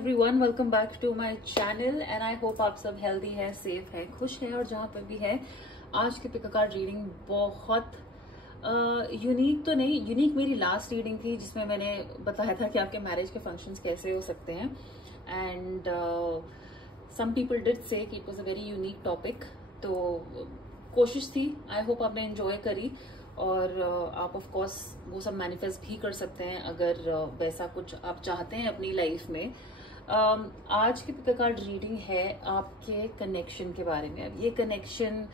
Everyone, welcome back to my channel and I hope आप सब healthy हैं, safe हैं, खुश हैं और जहाँ पर भी है। आज की पिक कार्ड रीडिंग बहुत यूनिक तो नहीं, यूनिक मेरी लास्ट रीडिंग थी जिसमें मैंने बताया था कि आपके मैरिज के फंक्शंस कैसे हो सकते हैं एंड सम पीपल डिड से कि it was a very unique topic. तो कोशिश थी, आई होप आपने एंजॉय करी और आप ऑफ कोर्स वो सब मैनिफेस्ट भी कर सकते हैं अगर वैसा कुछ आप चाहते हैं अपनी लाइफ में। आज की पिक कार्ड रीडिंग है आपके कनेक्शन के बारे में। अब ये कनेक्शन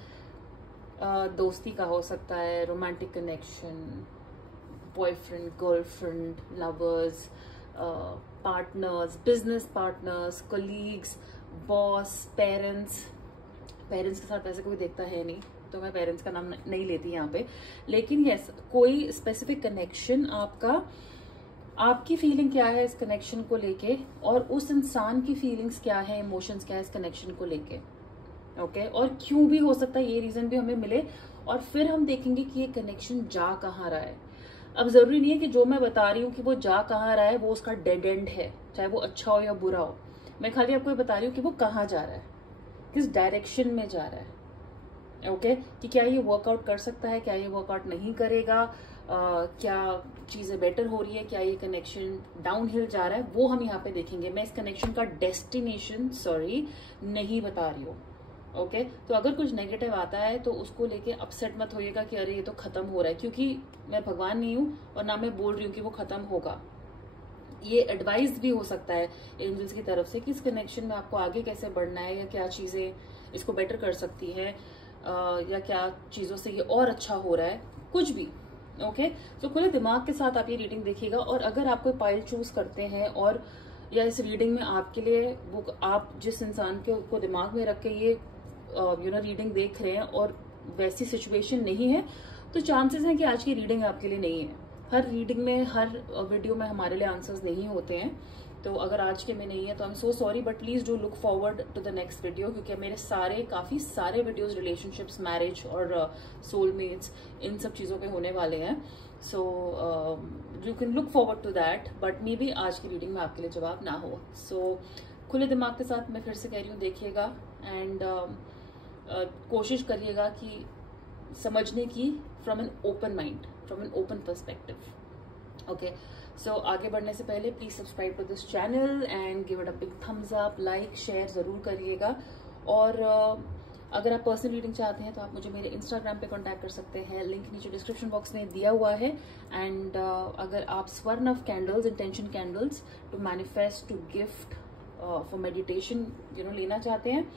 दोस्ती का हो सकता है, romantic connection, boyfriend, girlfriend, lovers, partners, business partners, colleagues, boss, parents के साथ वैसे कोई देखता है नहीं तो मैं पेरेंट्स का नाम नहीं लेती यहाँ पे, लेकिन यस कोई स्पेसिफिक कनेक्शन आपकी फीलिंग क्या है इस कनेक्शन को लेके और उस इंसान की फीलिंग्स क्या है, इमोशंस क्या है इस कनेक्शन को लेके। ओके, और क्यों भी हो सकता है ये रीजन भी हमें मिले और फिर हम देखेंगे कि ये कनेक्शन जा कहाँ रहा है। अब जरूरी नहीं है कि जो मैं बता रही हूँ कि वो जा कहाँ रहा है वो उसका डेड एंड है, चाहे वो अच्छा हो या बुरा हो। मैं खाली आपको ये बता रही हूँ कि वो कहाँ जा रहा है, किस डायरेक्शन में जा रहा है। ओके, कि क्या ये वर्कआउट कर सकता है, क्या ये वर्कआउट नहीं करेगा, क्या चीजें बेटर हो रही है, क्या ये कनेक्शन डाउनहिल जा रहा है, वो हम यहाँ पे देखेंगे। मैं इस कनेक्शन का डेस्टिनेशन नहीं बता रही हूँ। ओके, तो अगर कुछ नेगेटिव आता है तो उसको लेके अपसेट मत होइएगा कि अरे ये तो खत्म हो रहा है, क्योंकि मैं भगवान नहीं हूँ और ना मैं बोल रही हूँ कि वो खत्म होगा। ये एडवाइस भी हो सकता है एंजल्स की तरफ से कि इस कनेक्शन में आपको आगे कैसे बढ़ना है या क्या चीजें इसको बेटर कर सकती है या क्या चीजों से ये और अच्छा हो रहा है, कुछ भी। ओके, तो खुले दिमाग के साथ आप ये रीडिंग देखिएगा और अगर आप कोई पाइल चूज करते हैं और या इस रीडिंग में आपके लिए वो आप जिस इंसान को दिमाग में रख के ये रीडिंग देख रहे हैं और वैसी सिचुएशन नहीं है तो चांसेस हैं कि आज की रीडिंग आपके लिए नहीं है। हर रीडिंग में, हर वीडियो में हमारे लिए आंसर्स नहीं होते हैं, तो अगर आज के में नहीं है तो I am so sorry, but please do look forward to the next video, क्योंकि मेरे काफी सारे वीडियोस रिलेशनशिप्स, मैरिज और सोलमेट्स, इन सब चीजों पे होने वाले हैं। So you can look forward to that, but maybe आज की रीडिंग में आपके लिए जवाब ना हो। सो खुले दिमाग के साथ मैं फिर से कह रही हूँ, देखिएगा एंड कोशिश करिएगा कि समझने की from an open mind, from an open perspective. Okay, so आगे बढ़ने से पहले please subscribe to this channel and give it a big thumbs up, like share जरूर करिएगा। और अगर आप पर्सनल रीडिंग चाहते हैं तो आप मुझे मेरे इंस्टाग्राम पे कांटेक्ट कर सकते हैं, लिंक नीचे डिस्क्रिप्शन बॉक्स में दिया हुआ है। एंड अगर आप Swarn of candles, intention candles to manifest, to gift, for meditation लेना चाहते हैं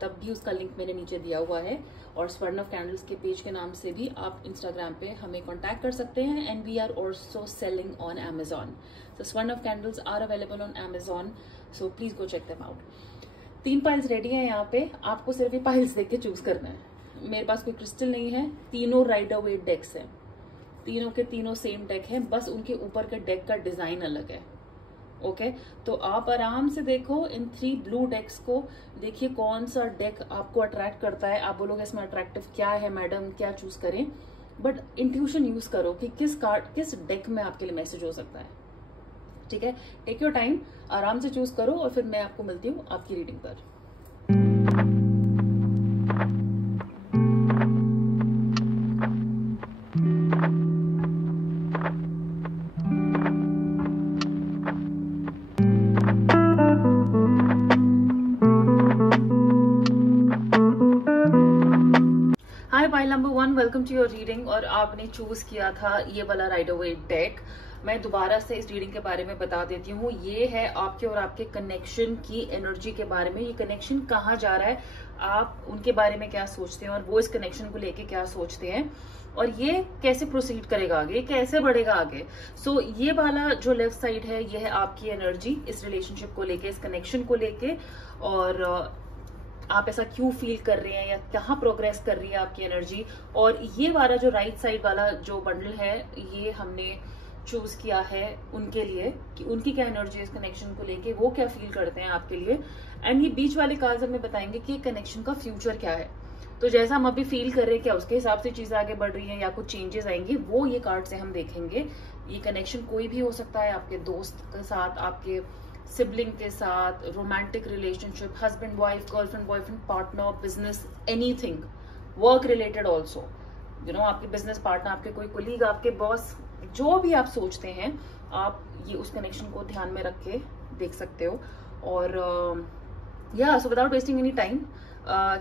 तब भी उसका लिंक मैंने नीचे दिया हुआ है। और स्वर्ण ऑफ कैंडल्स के पेज के नाम से भी आप इंस्टाग्राम पे हमें कांटेक्ट कर सकते हैं and we are also selling on Amazon। So Swarn of candles are available on Amazon, so please go check them out. 3 piles ready हैं यहाँ पे, आपको सिर्फ ये पाइल्स देख के चूज करना है। मेरे पास कोई क्रिस्टल नहीं है, तीनों राइडर वेट डेक्स हैं, तीनों के तीनों सेम डेक हैं, बस उनके ऊपर के डेक का डिजाइन अलग है। ओके, तो आप आराम से देखो इन 3 ब्लू डेक्स को, देखिए कौन सा डेक आपको अट्रैक्ट करता है। आप बोलोगे इसमें अट्रैक्टिव क्या है मैडम, क्या चूज करें, बट इंट्यूशन यूज करो कि किस डेक में आपके लिए मैसेज हो सकता है। ठीक है, टेक योर टाइम, आराम से चूज करो और फिर मैं आपको मिलती हूँ आपकी रीडिंग पर। Pile number 1, welcome to your reading. और आपने चूज किया था ये वाला राइडर वेट डेक। मैं दोबारा से इस रीडिंग के बारे में बता देती हूँ। ये है आपके और आपके कनेक्शन की एनर्जी के बारे में। ये कनेक्शन कहाँ जा रहा है, आप उनके बारे में क्या सोचते हैं और वो इस कनेक्शन को लेके क्या सोचते हैं और ये कैसे प्रोसीड करेगा आगे, कैसे बढ़ेगा आगे। सो ये वाला जो लेफ्ट साइड है ये है आपकी एनर्जी इस रिलेशनशिप को लेके, इस कनेक्शन को लेके, और आप ऐसा क्यों फील कर रहे हैं या कहाँ प्रोग्रेस कर रही है आपकी एनर्जी। और ये वाला जो राइट साइड वाला जो बंडल है ये हमने चूज किया है उनके लिए कि उनकी क्या एनर्जी है इस कनेक्शन को लेके, वो क्या फील करते हैं आपके लिए। एंड ये बीच वाले कार्ड्स हमें बताएंगे कि कनेक्शन का फ्यूचर क्या है। तो जैसा हम अभी फील कर रहे हैं क्या उसके हिसाब से चीजें आगे बढ़ रही हैं या कुछ चेंजेस आएंगे, वो ये कार्ड से हम देखेंगे। ये कनेक्शन कोई भी हो सकता है, आपके दोस्त के साथ, आपके सिबलिंग के साथ, romantic relationship, husband wife, girlfriend boyfriend, partner, business, anything, work related also, आपके बिजनेस पार्टनर, आपके कोई कोलीग, आपके बॉस, जो भी आप सोचते हैं, आप ये उस कनेक्शन को ध्यान में रख के देख सकते हो। और so without wasting any time,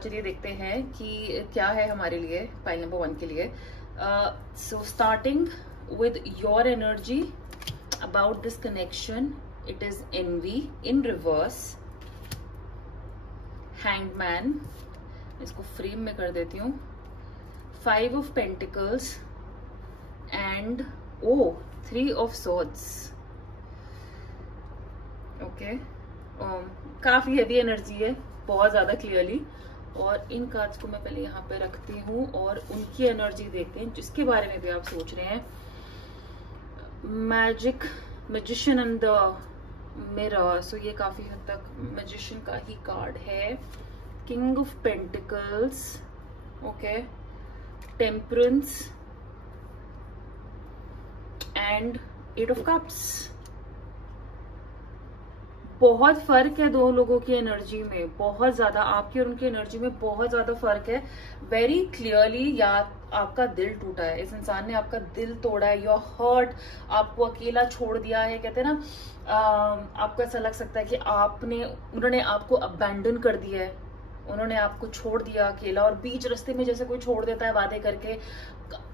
चलिए देखते हैं कि क्या है हमारे लिए पाइल नंबर 1 के लिए। So starting with your energy about this connection, it is envy in reverse, hanged man, इसको फ्रेम में कर देती हूँ, 5 of pentacles and 3 of swords. Okay, काफी हेवी एनर्जी है, बहुत ज्यादा क्लियरली। और इन कार्ड्स को मैं पहले यहाँ पे रखती हूँ और उनकी एनर्जी देखते हैं जिसके बारे में भी आप सोच रहे हैं। मैजिशियन एंड द मिरर, सो ये काफी हद तक मैजिशियन का ही कार्ड है। King of pentacles, okay, temperance and 8 of cups. बहुत फर्क है दो लोगों की एनर्जी में, बहुत ज्यादा, आपकी और उनकी एनर्जी में बहुत ज्यादा फर्क है। वेरी क्लियरली, या आपका दिल टूटा है, इस इंसान ने आपका दिल तोड़ा है, योर हर्ट, आपको अकेला छोड़ दिया है। कहते हैं ना, आपको ऐसा लग सकता है कि उन्होंने आपको अबैंडन कर दिया है, उन्होंने आपको छोड़ दिया अकेला, और बीच रास्ते में जैसे कोई छोड़ देता है वादे करके,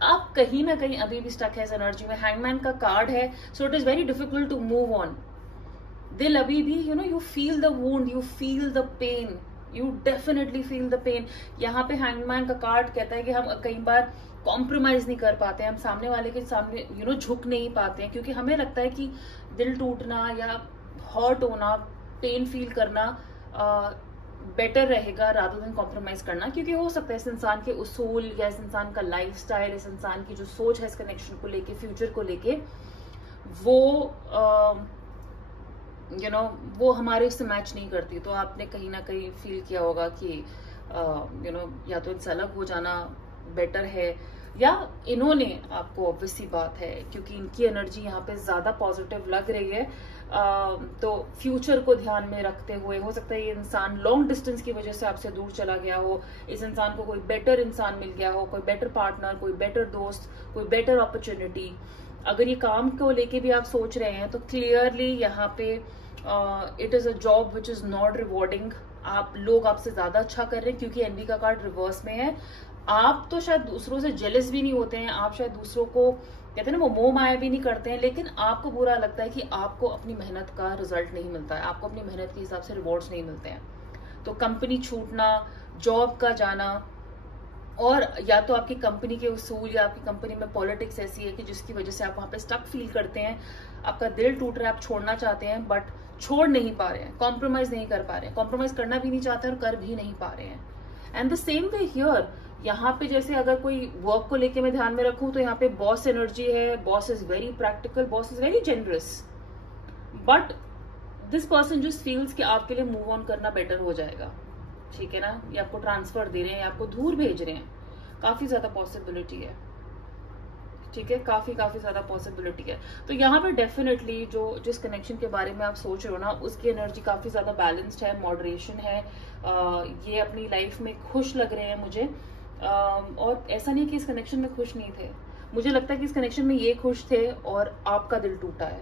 आप कहीं ना कहीं अभी भी स्टक है इस एनर्जी में। हैंगमैन का कार्ड है, so it is very difficult to move on. दिल अभी भी, you feel the wound, you feel the pain, you definitely feel the pain. यहाँ पे हैंगमैन का कार्ड कहता है कि हम कई बार कॉम्प्रोमाइज नहीं कर पाते, हम सामने वाले के सामने झुक नहीं पाते हैं, क्योंकि हमें लगता है कि दिल टूटना या हर्ट होना, पेन फील करना बेटर रहेगा रादर देन कॉम्प्रोमाइज करना। क्योंकि हो सकता है इस इंसान के उसूल या इस इंसान का लाइफस्टाइल, इस इंसान की जो सोच है इस कनेक्शन को लेके, फ्यूचर को लेके, वो हमारे उससे मैच नहीं करती। तो आपने कहीं ना कहीं फील किया होगा कि या तो इनसे अलग हो जाना बेटर है, या इन्होंने आपको, ऑब्वियस सी बात है क्योंकि इनकी एनर्जी यहाँ पे ज्यादा पॉजिटिव लग रही है, तो फ्यूचर को ध्यान में रखते हुए हो सकता है ये इंसान लॉन्ग डिस्टेंस की वजह से आपसे दूर चला गया हो, इस इंसान को कोई बेटर इंसान मिल गया हो, कोई बेटर पार्टनर, कोई बेटर दोस्त, कोई बेटर अपॉर्चुनिटी। अगर ये काम को लेके भी आप सोच रहे हैं तो क्लियरली यहाँ पे it is a job which is not rewarding. लोग आपसे ज्यादा अच्छा कर रहे हैं क्योंकि एनवी का कार्ड रिवर्स में है। आप तो शायद दूसरों से जेलस भी नहीं होते हैं, आप शायद दूसरों को कहते हैं ना वो मोह माया भी नहीं करते हैं, लेकिन आपको बुरा लगता है कि आपको अपनी मेहनत का रिजल्ट नहीं मिलता है, आपको अपनी मेहनत के हिसाब से रिवॉर्ड्स नहीं मिलते हैं। तो कंपनी छूटना, जॉब का जाना, और या तो आपकी कंपनी के उसूल या आपकी कंपनी में पॉलिटिक्स ऐसी है कि जिसकी वजह से आप वहां पे स्टक फील करते हैं, आपका दिल टूट रहा है, आप छोड़ना चाहते हैं बट छोड़ नहीं पा रहे हैं, कॉम्प्रोमाइज नहीं कर पा रहे हैं, कॉम्प्रोमाइज करना भी नहीं चाहते और कर भी नहीं पा रहे हैं। And the same way here, यहाँ पे जैसे अगर कोई वर्क को लेके मैं ध्यान में रखूं तो यहाँ पे बॉस एनर्जी है, boss is very practical, boss is very generous, but this person just feels कि आपके लिए मूव ऑन करना बेटर हो जाएगा, ठीक है ना। ये आपको ट्रांसफर दे रहे हैं, आपको दूर भेज रहे हैं, काफी ज्यादा पॉसिबिलिटी है, ठीक है, काफी ज्यादा पॉसिबिलिटी है। तो यहाँ पे डेफिनेटली जिस कनेक्शन के बारे में आप सोच रहे हो ना, उसकी एनर्जी काफी ज्यादा बैलेंस्ड है, मॉडरेशन है, ये अपनी लाइफ में खुश लग रहे हैं मुझे, और ऐसा नहीं कि इस कनेक्शन में खुश नहीं थे, मुझे लगता है कि इस कनेक्शन में ये खुश थे और आपका दिल टूटा है,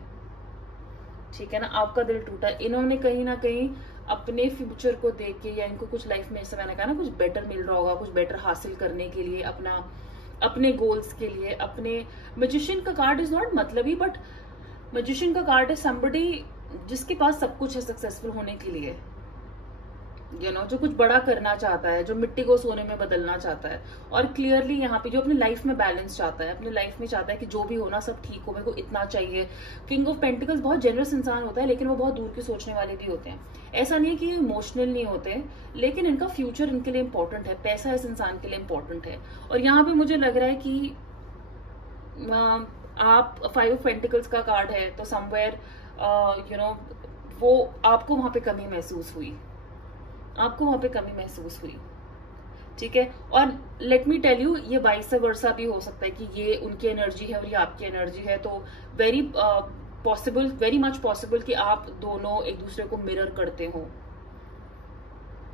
ठीक है ना, आपका दिल टूटा है। इन्होंने कहीं ना कहीं अपने फ्यूचर को देख के, या इनको कुछ लाइफ में, ऐसा मैंने कहा ना, कुछ बेटर मिल रहा होगा, कुछ बेटर हासिल करने के लिए, अपने गोल्स के लिए, अपने मैजिशियन का कार्ड इज नॉट मतलबी, बट मैजिशियन का कार्ड इज समबडी जिसके पास सब कुछ है सक्सेसफुल होने के लिए, जो कुछ बड़ा करना चाहता है, जो मिट्टी को सोने में बदलना चाहता है, और क्लियरली यहाँ पे जो अपनी लाइफ में बैलेंस चाहता है, अपनी लाइफ में चाहता है कि जो भी होना सब ठीक हो, मेरे को इतना चाहिए। किंग ऑफ पेंटिकल्स बहुत जेनरस इंसान होता है, लेकिन वो बहुत दूर के सोचने वाले भी होते हैं। ऐसा नहीं है कि इमोशनल नहीं होते, लेकिन इनका फ्यूचर इनके लिए इंपॉर्टेंट है, पैसा इस इंसान के लिए इंपॉर्टेंट है। और यहाँ पे मुझे लग रहा है कि आप 5 ऑफ पेंटिकल्स का कार्ड है, तो समवेयर वो आपको वहां पे कमी महसूस हुई, आपको वहां पे कमी महसूस हुई, ठीक है। और लेट मी टेल यू, ये वाइस वर्सा भी हो सकता है कि ये उनकी एनर्जी है और ये आपकी एनर्जी है, तो very possible, very much possible कि आप दोनों एक दूसरे को मिरर करते हो,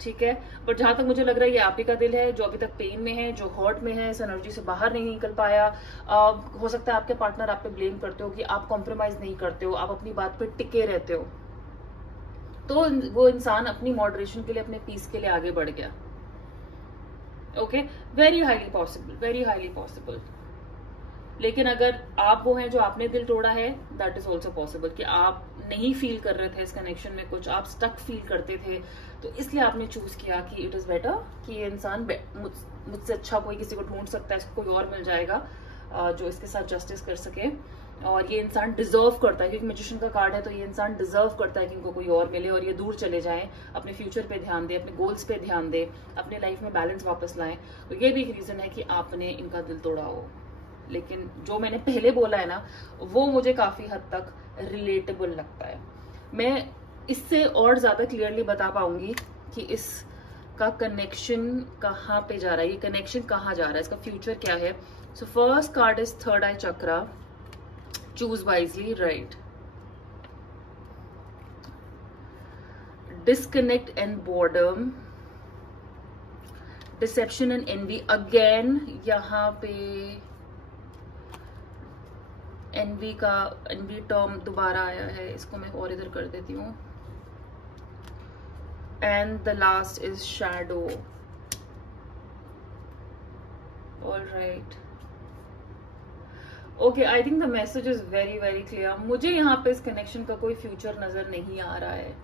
ठीक है। बट जहां तक मुझे लग रहा है ये आप ही का दिल है जो अभी तक पेन में है, जो हर्ट में है, इस एनर्जी से बाहर नहीं निकल पाया। हो सकता है आपके पार्टनर आप पे ब्लेम करते हो कि आप कॉम्प्रोमाइज नहीं करते हो, आप अपनी बात पे टिके रहते हो, तो वो इंसान अपनी मॉडरेशन के लिए, अपने पीस के लिए आगे बढ़ गया। Okay, very highly possible, very highly possible. लेकिन अगर आप वो हैं जो आपने दिल तोड़ा है, दैट इज ऑल्सो पॉसिबल कि आप नहीं फील कर रहे थे इस कनेक्शन में कुछ, आप स्टक फील करते थे, तो इसलिए आपने चूज किया कि इट इज बेटर कि ये इंसान मुझसे अच्छा कोई किसी को ढूंढ सकता है, इसको कोई और मिल जाएगा जो इसके साथ जस्टिस कर सके, और ये इंसान डिजर्व करता है, क्योंकि मैजिशियन का कार्ड है तो ये इंसान डिजर्व करता है कि इनको कोई और मिले और ये दूर चले जाएं, अपने फ्यूचर पे ध्यान दें, अपने गोल्स पे ध्यान दें, अपने लाइफ में बैलेंस वापस लाएं। तो ये भी एक रीजन है कि आपने इनका दिल तोड़ा हो। लेकिन जो मैंने पहले बोला है ना, वो मुझे काफी हद तक रिलेटेबल लगता है। मैं इससे और ज्यादा क्लियरली बता पाऊंगी कि इसका कनेक्शन कहाँ पे जा रहा है, ये कनेक्शन कहाँ जा रहा है, इसका फ्यूचर क्या है। So first card is third eye chakra, choose wisely, right. Disconnect and boredom, deception and envy. Again यहाँ पे एनवी टर्म दोबारा आया है, इसको मैं और इधर कर देती हूँ। And the last is shadow, alright. Okay, I think the message is very very clear. मुझे यहाँ पे इस कनेक्शन का कोई फ्यूचर नजर नहीं आ रहा है,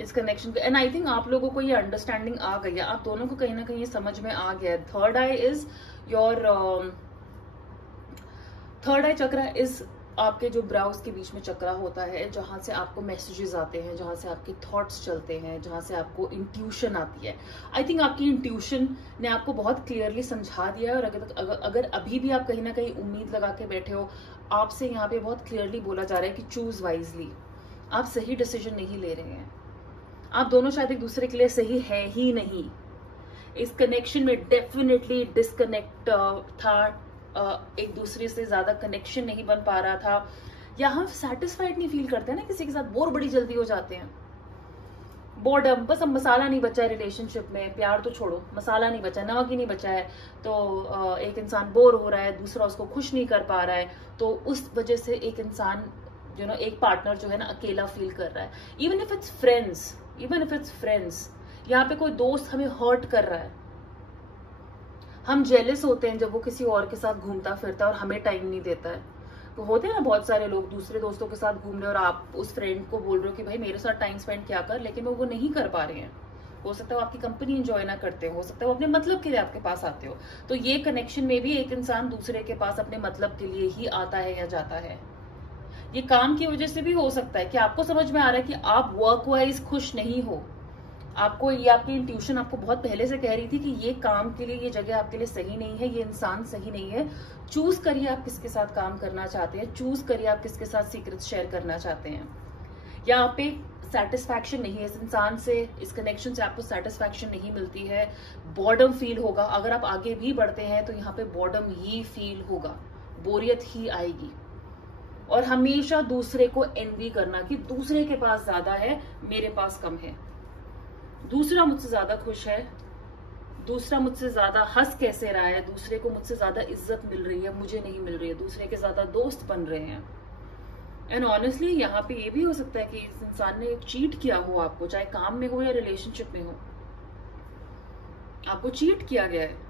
इस कनेक्शन का। एंड आई थिंक आप लोगों को ये अंडरस्टैंडिंग आ गई है, आप दोनों को कहीं ना कहीं समझ में आ गया है। Third I is your third eye chakra is आपके जो ब्राउज के बीच में चक्रा होता है, जहां से आपको मैसेजेस आते हैं, जहां से आपके थॉट्स चलते हैं, जहां से आपको इंट्यूशन आती है। आई थिंक आपकी इंट्यूशन ने आपको बहुत क्लियरली समझा दिया है, और अगर अभी भी आप कहीं ना कहीं उम्मीद लगा के बैठे हो, आपसे यहाँ पे बहुत क्लियरली बोला जा रहा है कि चूज वाइजली। आप सही डिसीजन नहीं ले रहे हैं, आप दोनों शायद एक दूसरे के लिए सही है ही नहीं। इस कनेक्शन में डेफिनेटली डिस्कनेक्ट था, एक दूसरे से ज्यादा कनेक्शन नहीं बन पा रहा था, या हम सेटिस्फाइड नहीं फील करते हैं ना किसी के साथ, बोर बड़ी जल्दी हो जाते हैं। बोर्डम, बस अब मसाला नहीं बचा है रिलेशनशिप में, प्यार तो छोड़ो, मसाला नहीं बचा, नमक ही नहीं बचा है, तो एक इंसान बोर हो रहा है, दूसरा उसको खुश नहीं कर पा रहा है, तो उस वजह से एक इंसान एक पार्टनर जो है ना अकेला फील कर रहा है। इवन इफ इट्स फ्रेंड्स, यहाँ पे कोई दोस्त हमें हर्ट कर रहा है, हम जेलस होते हैं जब वो किसी और के साथ घूमता फिरता है और हमें टाइम नहीं देता है। तो होते हैं ना बहुत सारे लोग दूसरे दोस्तों के साथ घूम रहे और आप उस फ्रेंड को बोल रहे हो कि भाई मेरे साथ टाइम स्पेंड क्या कर, लेकिन वो नहीं कर पा रहे हैं। हो सकता है वो आपकी कंपनी एंजॉय ना करते हो सकता है वो अपने मतलब के लिए आपके पास आते हो। तो ये कनेक्शन में भी एक इंसान दूसरे के पास अपने मतलब के लिए ही आता है या जाता है। ये काम की वजह से भी हो सकता है कि आपको समझ में आ रहा है कि आप वर्क वाइज खुश नहीं हो, आपको ये आपकी इंट्यूशन आपको बहुत पहले से कह रही थी कि ये काम के लिए, ये जगह आपके लिए सही नहीं है, ये इंसान सही नहीं है। चूज करिए आप किसके साथ काम करना चाहते हैं, चूज करिए आप किसके साथ सीक्रेट्स शेयर करना चाहते हैं। यहाँ पे सेटिस्फैक्शन नहीं है इस इंसान से, इस कनेक्शन से आपको सेटिस्फैक्शन नहीं मिलती है, बॉर्डम फील होगा। अगर आप आगे भी बढ़ते हैं तो यहाँ पे बॉर्डम ही फील होगा, बोरियत ही आएगी, और हमेशा दूसरे को एनवी करना कि दूसरे के पास ज्यादा है, मेरे पास कम है, दूसरा मुझसे ज्यादा खुश है, दूसरा मुझसे ज्यादा हंस कैसे रहा है, दूसरे को मुझसे ज्यादा इज्जत मिल रही है, मुझे नहीं मिल रही है, दूसरे के ज्यादा दोस्त बन रहे हैं। एंड ऑनेस्टली यहाँ पे ये भी हो सकता है कि इस इंसान ने चीट किया हो आपको, चाहे काम में हो या रिलेशनशिप में हो, आपको चीट किया गया है।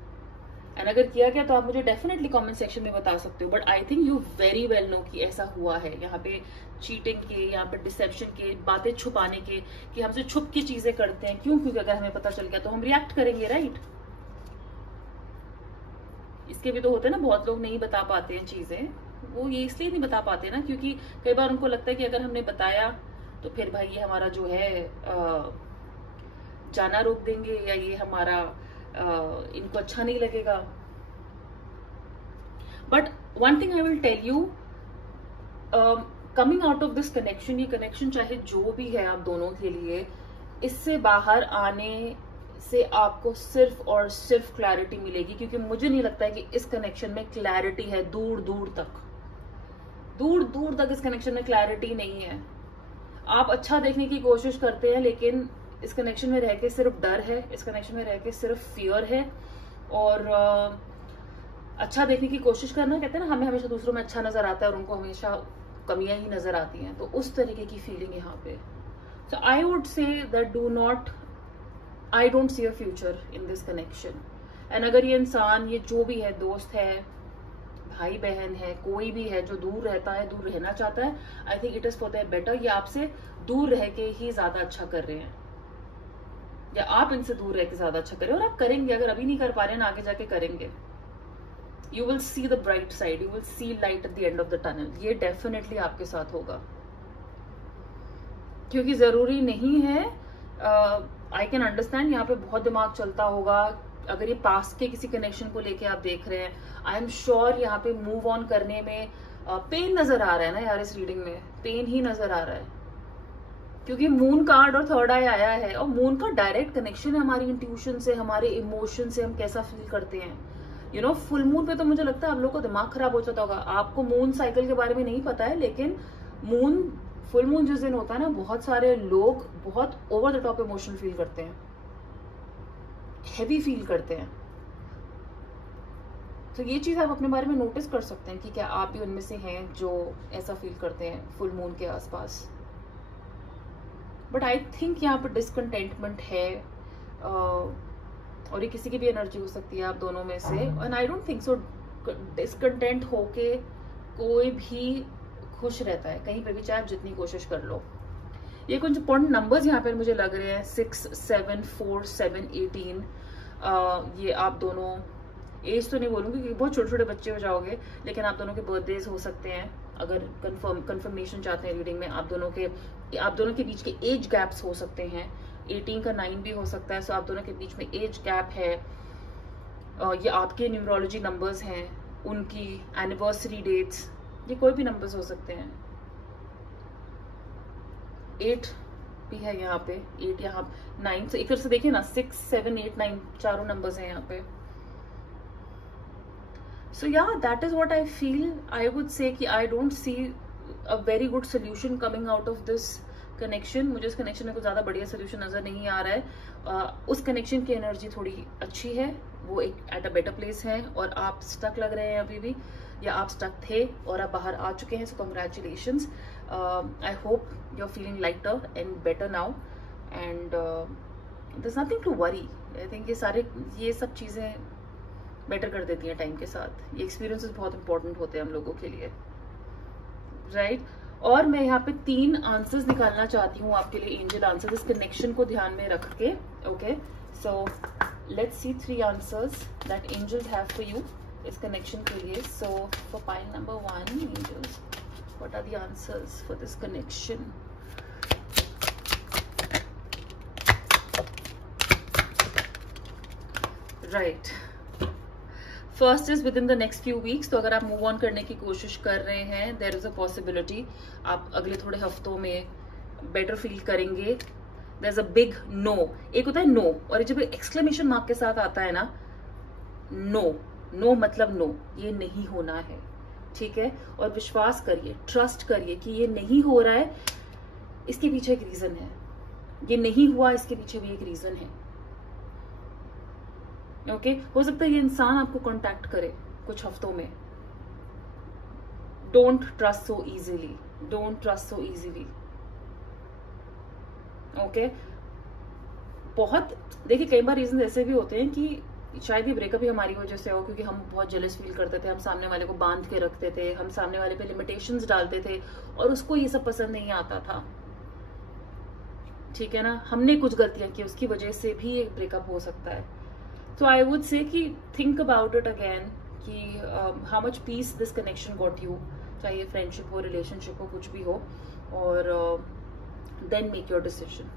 एंड अगर किया गया तो आप मुझे डेफिनेटली कमेंट सेक्शन में बता सकते हो, but I think you very well know कि ऐसा हुआ है। यहाँ पे चीटिंग के, यहाँ पे डिसेप्शन के, बातें छुपाने के, कि हमसे छुप की चीजें करते हैं। क्यों? क्योंकि अगर हमें पता चल गया तो हम रिएक्ट करेंगे, राइट। इसके भी तो होते हैं ना, बहुत लोग नहीं बता पाते हैं चीजें, वो ये इसलिए नहीं बता पाते ना क्योंकि कई बार उनको लगता है कि अगर हमने बताया तो फिर भाई ये हमारा जो है जाना रोक देंगे, या ये हमारा इनको अच्छा नहीं लगेगा। But one thing I will tell you, coming out of this connection, ये कनेक्शन चाहे जो भी है आप दोनों के लिए, इससे बाहर आने से आपको सिर्फ और सिर्फ क्लैरिटी मिलेगी, क्योंकि मुझे नहीं लगता है कि इस कनेक्शन में क्लैरिटी है दूर दूर तक। दूर दूर तक इस कनेक्शन में क्लैरिटी नहीं है। आप अच्छा देखने की कोशिश करते हैं, लेकिन इस कनेक्शन में रह के सिर्फ डर है, इस कनेक्शन में रह के सिर्फ फियर है। और अच्छा देखने की कोशिश करना, कहते हैं ना, हमें हमेशा दूसरों में अच्छा नजर आता है और उनको हमेशा कमियां ही नजर आती हैं, तो उस तरीके की फीलिंग यहाँ पे। So I would say that I don't see a future in this connection. And अगर ये इंसान, ये जो भी है, दोस्त है, भाई बहन है, कोई भी है जो दूर रहता है, दूर रहना चाहता है, I think it is for their better. ये आपसे दूर रह के ही ज्यादा अच्छा कर रहे हैं, या आप इनसे दूर रह के ज्यादा अच्छा करें। और आप करेंगे, अगर अभी नहीं कर पा रहे हैं ना, आगे जाके करेंगे। You will see the bright side, you will see light at the end of the tunnel. ये डेफिनेटली आपके साथ होगा, क्योंकि जरूरी नहीं है, आई कैन अंडरस्टैंड, यहाँ पे बहुत दिमाग चलता होगा। अगर ये पास के किसी कनेक्शन को लेके आप देख रहे हैं, आई एम श्योर यहाँ पे मूव ऑन करने में पेन नजर आ रहा है ना यार, इस रीडिंग में पेन ही नजर आ रहा है, क्योंकि मून कार्ड और थर्ड आई आया है, और मून का डायरेक्ट कनेक्शन है हमारी इंट्यूशन से, हमारे इमोशन से, हम कैसा फील करते हैं। यू नो, फुल मून पे तो मुझे लगता है आप लोगों को दिमाग खराब हो जाता होगा। आपको मून साइकिल के बारे में नहीं पता है, लेकिन फुल मून जिस दिन होता है ना, बहुत सारे लोग बहुत over the top emotion feel करते हैं, हैवी फील करते हैं। तो ये चीज आप अपने बारे में नोटिस कर सकते हैं कि क्या आप भी उनमें से हैं जो ऐसा फील करते हैं फुल मून के आसपास। बट आई थिंक यहाँ पर डिसकंटेंटमेंट है, और ये किसी की भी एनर्जी हो सकती है आप दोनों में से। And I don't think so discontent होके कोई भी खुश रहता है कहीं पे भी, चाहे आप जितनी कोशिश कर लो। ये कुछ इंपॉर्टेंट नंबर्स यहाँ पे मुझे लग रहे हैं, 6, 7, 4, 7, 18। ये आप दोनों, एज तो नहीं बोलूंगी क्योंकि बहुत छोटे छोटे बच्चे हो जाओगे, लेकिन आप दोनों के बर्थडेज हो सकते हैं। अगर कंफर्मेशन चाहते हैं रीडिंग में, आप दोनों के बीच के एज गैप्स हो सकते हैं। 18 का 9 भी हो सकता है, सो आप दोनों के बीच में एज गैप है। ये आपके न्यूमरोलॉजी नंबर्स हैं, उनकी एनिवर्सरी डेट्स, ये कोई भी नंबर्स हो सकते हैं। 8 भी है यहाँ पे, 8 यहाँ 9 से एक तरह से देखिए ना, 6, 7, 8, 9 चारों नंबर्स हैं यहाँ पे। सो या that is what I feel. I would say कि I don't see a very good solution coming out of this connection. मुझे इस कनेक्शन में कुछ ज्यादा बढ़िया सोल्यूशन नजर नहीं आ रहा है। उस कनेक्शन की एनर्जी थोड़ी अच्छी है, वो एक एट अ बेटर प्लेस है, और आप स्टक लग रहे हैं अभी भी, या आप स्टक थे और आप बाहर आ चुके हैं, so congratulations. I hope you are feeling lighter and better now, and there is nothing to worry. I think ये सब चीजें बेटर कर देती हैं टाइम के साथ। ये एक्सपीरियंसेस बहुत इंपॉर्टेंट होते हैं हम लोगों के लिए, राइट? और मैं यहाँ पे 3 आंसर्स निकालना चाहती हूँ आपके लिए, एंजल आंसर्स, इस कनेक्शन को ध्यान में रख के। Okay, so let's see 3 answers that angels have for you इस कनेक्शन के लिए। So for pile number 1, angels, what are the answers for this connection? Right, first is within the next few weeks. तो अगर आप move on करने की कोशिश कर रहे हैं, देयर इज अ पॉसिबिलिटी आप अगले थोड़े हफ्तों में बेटर फील करेंगे। There is a big no. एक होता है नो, और जब एक्सक्लेमेशन मार्क के साथ आता है ना, नो मतलब नो, ये नहीं होना है, ठीक है? और विश्वास करिए, ट्रस्ट करिए कि ये नहीं हो रहा है, इसके पीछे एक रीजन है। ये नहीं हुआ, इसके पीछे भी एक रीजन है। ओके, हो सकता है ये इंसान आपको कांटेक्ट करे कुछ हफ्तों में। Don't trust so easily, don't trust so easily. Okay, बहुत देखिए, कई बार रीजन ऐसे भी होते हैं कि शायद ये ब्रेकअप ही हमारी वजह से हो, क्योंकि हम बहुत जेलस फील करते थे, हम सामने वाले को बांध के रखते थे, हम सामने वाले पे लिमिटेशंस डालते थे, और उसको ये सब पसंद नहीं आता था, ठीक है ना? हमने कुछ गलतियां की, उसकी वजह से भी एक ब्रेकअप हो सकता है। तो आई वुड से कि थिंक अबाउट इट अगेन कि how much peace this connection got you, चाहे ये फ्रेंडशिप हो, रिलेशनशिप हो, कुछ भी हो, और then make your decision.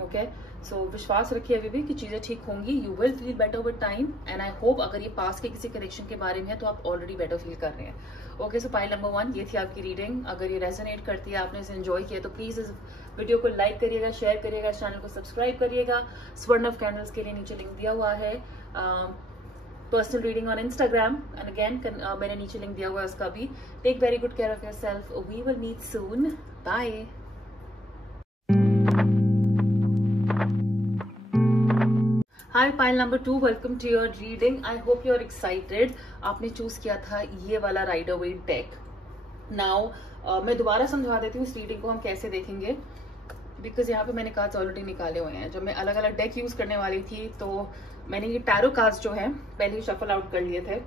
Okay, so विश्वास रखिए अभी भी कि चीजें ठीक होंगी। You will feel better with time, and I hope अगर ये पास के किसी कनेक्शन के बारे में है तो आप ऑलरेडी बेटर फील कर रहे हैं। ओके, सो पाइल नंबर 1 ये थी आपकी रीडिंग। अगर ये रेजोनेट करती है, आपने इसे एंजॉय किया, तो प्लीज इस वीडियो को लाइक करिएगा, शेयर करिएगा, इस चैनल को सब्सक्राइब करिएगा। स्वर्णव कैंडल्स के लिए नीचे लिंक दिया हुआ है। Personal reading on Instagram and again मैंने नीचे लिंक दिया हुआ है उसका भी. Take very good care of yourself. We will meet soon. Bye. Hi pile number 2, welcome to your reading. I hope you are excited. आपने choose किया था ये वाला राइडर वेट डेक. नाउ मैं दोबारा समझा देती हूँ इस रीडिंग को हम कैसे देखेंगे, बिकॉज यहाँ पे मैंने कार्ड्स ऑलरेडी निकाले हुए हैं. जब मैं अलग अलग डेक यूज करने वाली थी तो मैंने ये टैरो कार्ड्स जो है पहले ही शफल आउट कर लिए थे.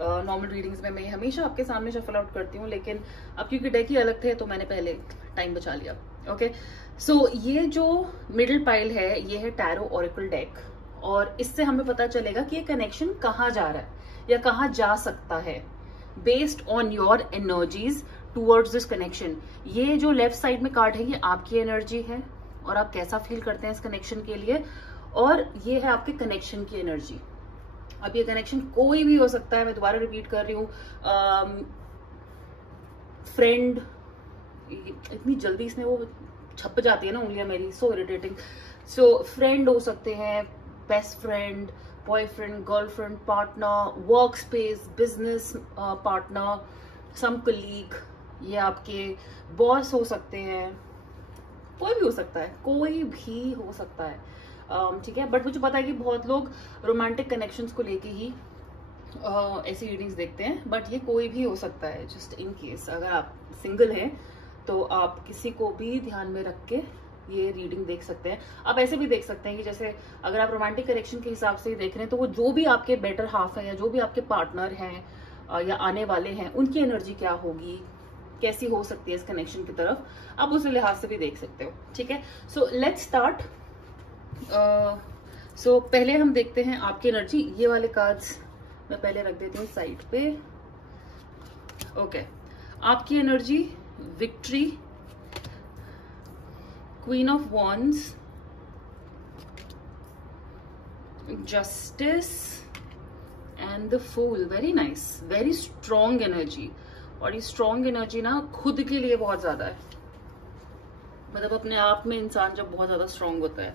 नॉर्मल रीडिंग्स में मैं हमेशा आपके सामने शफल आउट करती हूँ, लेकिन अब क्योंकि डेक ही अलग थे तो मैंने पहले टाइम बचा लिया. ओके, सो ये जो मिडिल पाइल है ये है टैरो ओरेकल डेक, और इससे हमें पता चलेगा कि ये कनेक्शन कहाँ जा रहा है या कहाँ जा सकता है based on your energies towards this connection. ये जो लेफ्ट साइड में कार्ड है ये आपकी एनर्जी है और आप कैसा फील करते हैं इस कनेक्शन के लिए, और ये है आपके कनेक्शन की एनर्जी. अब ये कनेक्शन कोई भी हो सकता है, मैं दोबारा रिपीट कर रही हूँ. फ्रेंड, इतनी जल्दी इसमें वो छप जाती है ना उंगलियां मेरी, सो इरिटेटिंग. सो फ्रेंड हो सकते हैं, best friend, boyfriend, girlfriend, partner, work space, business partner, some colleague, ये आपके बॉस हो सकते हैं, कोई भी हो सकता है, कोई भी हो सकता है. ठीक है, बट मुझे पता है कि बहुत लोग रोमांटिक कनेक्शंस को लेके ही ऐसी रीडिंग्स देखते हैं, बट ये कोई भी हो सकता है. जस्ट इन केस अगर आप सिंगल हैं तो आप किसी को भी ध्यान में रख के ये रीडिंग देख सकते हैं. आप ऐसे भी देख सकते हैं कि जैसे अगर आप रोमांटिक कनेक्शन के हिसाब से देख रहे हैं तो वो जो भी आपके बेटर हाफ है या जो भी आपके पार्टनर हैं या आने वाले हैं उनकी एनर्जी क्या होगी, कैसी हो सकती है इस कनेक्शन की तरफ, आप उस लिहाज से भी देख सकते हो. ठीक है, सो लेट्स स्टार्ट. सो पहले हम देखते हैं आपकी एनर्जी. ये वाले कार्ड्स मैं पहले रख देती हूँ साइड पे. ओके, आपकी energy victory, queen of wands, justice and the fool. Very nice, very strong energy. और ये स्ट्रॉन्ग एनर्जी ना खुद के लिए बहुत ज्यादा है, मतलब अपने आप में इंसान जब बहुत ज्यादा स्ट्रॉन्ग होता है.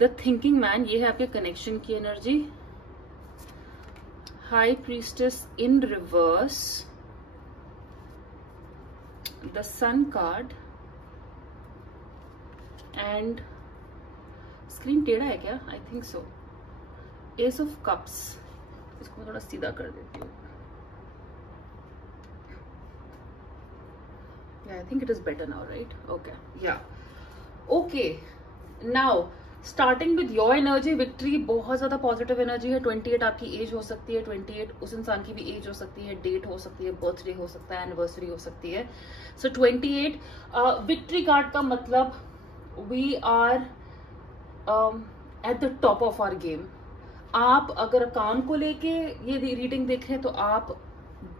द थिंकिंग मैन, ये है आपके कनेक्शन की energy. High priestess in reverse, the sun card, and screen टेढ़ा है क्या? I think so. Ace of cups. इसको मैं थोड़ा सीधा कर देती हूँ. I think it is better now, right? Okay, yeah. Okay, now starting with your energy, victory बहुत ज्यादा पॉजिटिव एनर्जी है. 28 आपकी एज हो सकती है, 28 उस इंसान की भी एज हो सकती है, डेट हो सकती है, बर्थडे हो सकता है, एनिवर्सरी हो सकती है. सो 28 विक्ट्री कार्ड का मतलब we are at the top of our game. आप अगर काम को लेके ये रीडिंग देखें तो आप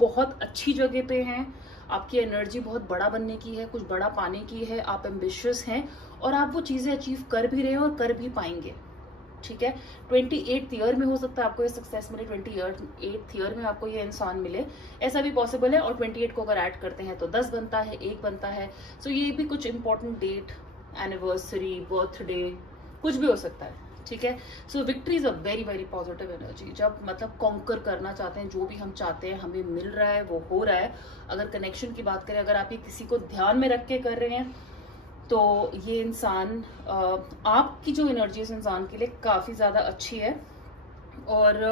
बहुत अच्छी जगह पे हैं. आपकी एनर्जी बहुत बड़ा बनने की है, कुछ बड़ा पाने की है. आप एम्बिशियस हैं और आप वो चीजें अचीव कर भी रहे हैं और कर भी पाएंगे. ठीक है, 28th ईयर में हो सकता है आपको ये सक्सेस मिले, 28th ईयर में आपको ये इंसान मिले, ऐसा भी पॉसिबल है. और 28 को अगर ऐड करते हैं तो 10 बनता है, 1 बनता है. सो ये भी कुछ इंपॉर्टेंट डेट, एनिवर्सरी, बर्थडे, कुछ भी हो सकता है. ठीक है, so victory is a very very positive energy. जब मतलब कॉन्कर करना चाहते हैं, जो भी हम चाहते हैं हमें मिल रहा है, वो हो रहा है. अगर कनेक्शन की बात करें, अगर आप ये किसी को ध्यान में रख के कर रहे हैं तो ये इंसान, आपकी जो एनर्जी इस इंसान के लिए काफी ज्यादा अच्छी है और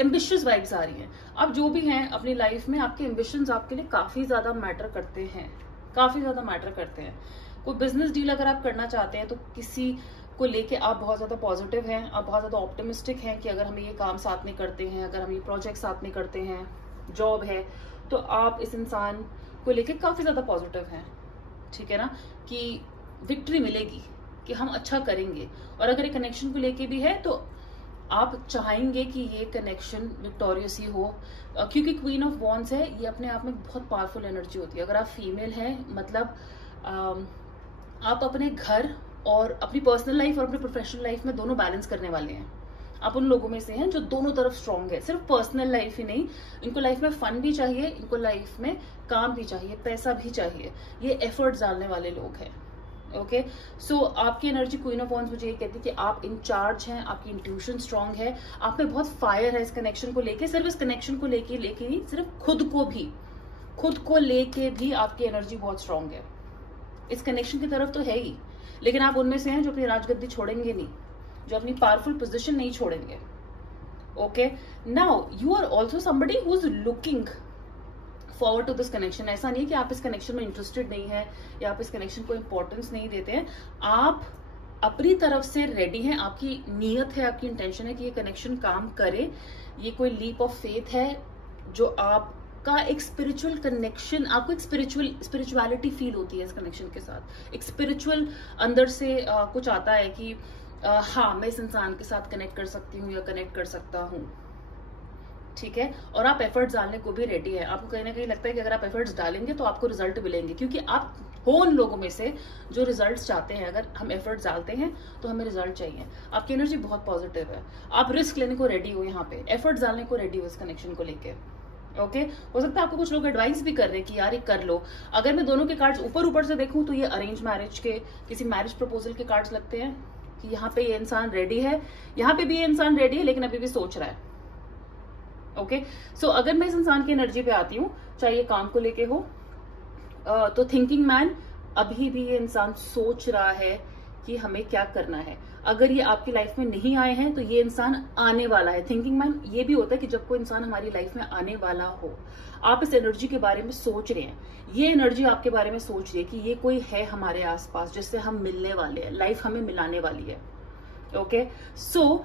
एम्बिशियस वाइब्स आ रही हैं. आप जो भी हैं अपनी लाइफ में, आपके एम्बिशंस आपके लिए काफी ज्यादा मैटर करते हैं, काफी ज्यादा मैटर करते हैं. कोई बिजनेस डील अगर आप करना चाहते हैं तो किसी को लेके आप बहुत ज्यादा पॉजिटिव हैं, आप बहुत ज्यादा ऑप्टिमिस्टिक हैं कि अगर हम ये काम साथ में करते हैं, अगर हम ये प्रोजेक्ट साथ में करते हैं, जॉब है, तो आप इस इंसान को लेके काफी ज्यादा पॉजिटिव हैं. ठीक है ना, कि विक्ट्री मिलेगी, कि हम अच्छा करेंगे. और अगर ये कनेक्शन को लेके भी है तो आप चाहेंगे कि ये कनेक्शन विक्टोरियस ही हो, क्योंकि क्वीन ऑफ वॉन्ड्स है, ये अपने आप में बहुत पावरफुल एनर्जी होती है. अगर आप फीमेल हैं, मतलब आप अपने घर और अपनी पर्सनल लाइफ और अपनी प्रोफेशनल लाइफ में दोनों बैलेंस करने वाले हैं. आप उन लोगों में से हैं जो दोनों तरफ स्ट्रांग है. सिर्फ पर्सनल लाइफ ही नहीं, इनको लाइफ में फन भी चाहिए, इनको लाइफ में काम भी चाहिए, पैसा भी चाहिए. ये एफर्ट्स डालने वाले लोग हैं. ओके सो आपकी एनर्जी क्वीन ऑफ वॉन्ड्स मुझे ये कहती है कि आप इंचार्ज हैं, आपकी इंट्यूशन स्ट्रांग है, आप में बहुत फायर है इस कनेक्शन को लेके, सिर्फ इस कनेक्शन को लेके नहीं, सिर्फ खुद को लेके भी आपकी एनर्जी बहुत स्ट्रांग है। इस कनेक्शन की तरफ तो है ही, लेकिन आप उनमें से हैं जो अपनी राजगद्दी छोड़ेंगे नहीं, जो अपनी पावरफुल पोजीशन नहीं छोड़ेंगे। Okay now you are also somebody who is looking forward to this connection. ऐसा नहीं है कि आप इस कनेक्शन में इंटरेस्टेड नहीं है या आप इस कनेक्शन को इंपॉर्टेंस नहीं देते हैं, आप अपनी तरफ से रेडी हैं, आपकी नीयत है, आपकी इंटेंशन है कि ये कनेक्शन काम करे। ये कोई लीप ऑफ फेथ है जो आपका एक स्पिरिचुअल कनेक्शन, आपको एक स्पिरिचुअलिटी फील होती है इस कनेक्शन के साथ, एक स्पिरिचुअल अंदर से कुछ आता है कि हाँ मैं इस इंसान के साथ कनेक्ट कर सकती हूँ या कनेक्ट कर सकता हूँ। ठीक है, और आप एफर्ट्स डालने को भी रेडी है। आपको कहीं ना कहीं लगता है कि अगर आप एफर्ट्स डालेंगे तो आपको रिजल्ट मिलेंगे, क्योंकि आप हो उन लोगों में से जो रिजल्ट्स चाहते हैं। अगर हम एफर्ट्स डालते हैं तो हमें रिजल्ट चाहिए। आपकी एनर्जी बहुत पॉजिटिव है, आप रिस्क लेने को रेडी हो, यहाँ पे एफर्ट्स डालने को रेडी हो इस कनेक्शन को लेके। ओके हो सकता है आपको कुछ लोग एडवाइस भी कर रहे हैं कि यार ये कर लो। अगर मैं दोनों के कार्ड्स ऊपर से देखूं तो ये अरेंज मैरिज के, किसी मैरिज प्रपोजल के कार्ड्स लगते हैं कि यहाँ पे ये इंसान रेडी है, यहाँ पे भी ये इंसान रेडी है लेकिन अभी भी सोच रहा है। ओके सो अगर मैं इस इंसान की एनर्जी पे आती हूँ, चाहे ये काम को लेके हो, तो थिंकिंग मैन, अभी भी ये इंसान सोच रहा है कि हमें क्या करना है। अगर ये आपकी लाइफ में नहीं आए हैं तो ये इंसान आने वाला है। थिंकिंग मैन ये भी होता है कि जब कोई इंसान हमारी लाइफ में आने वाला हो, आप इस एनर्जी के बारे में सोच रहे हैं, ये एनर्जी आपके बारे में सोच रही है कि ये कोई है हमारे आसपास जिससे हम मिलने वाले हैं, लाइफ हमें मिलाने वाली है। ओके सो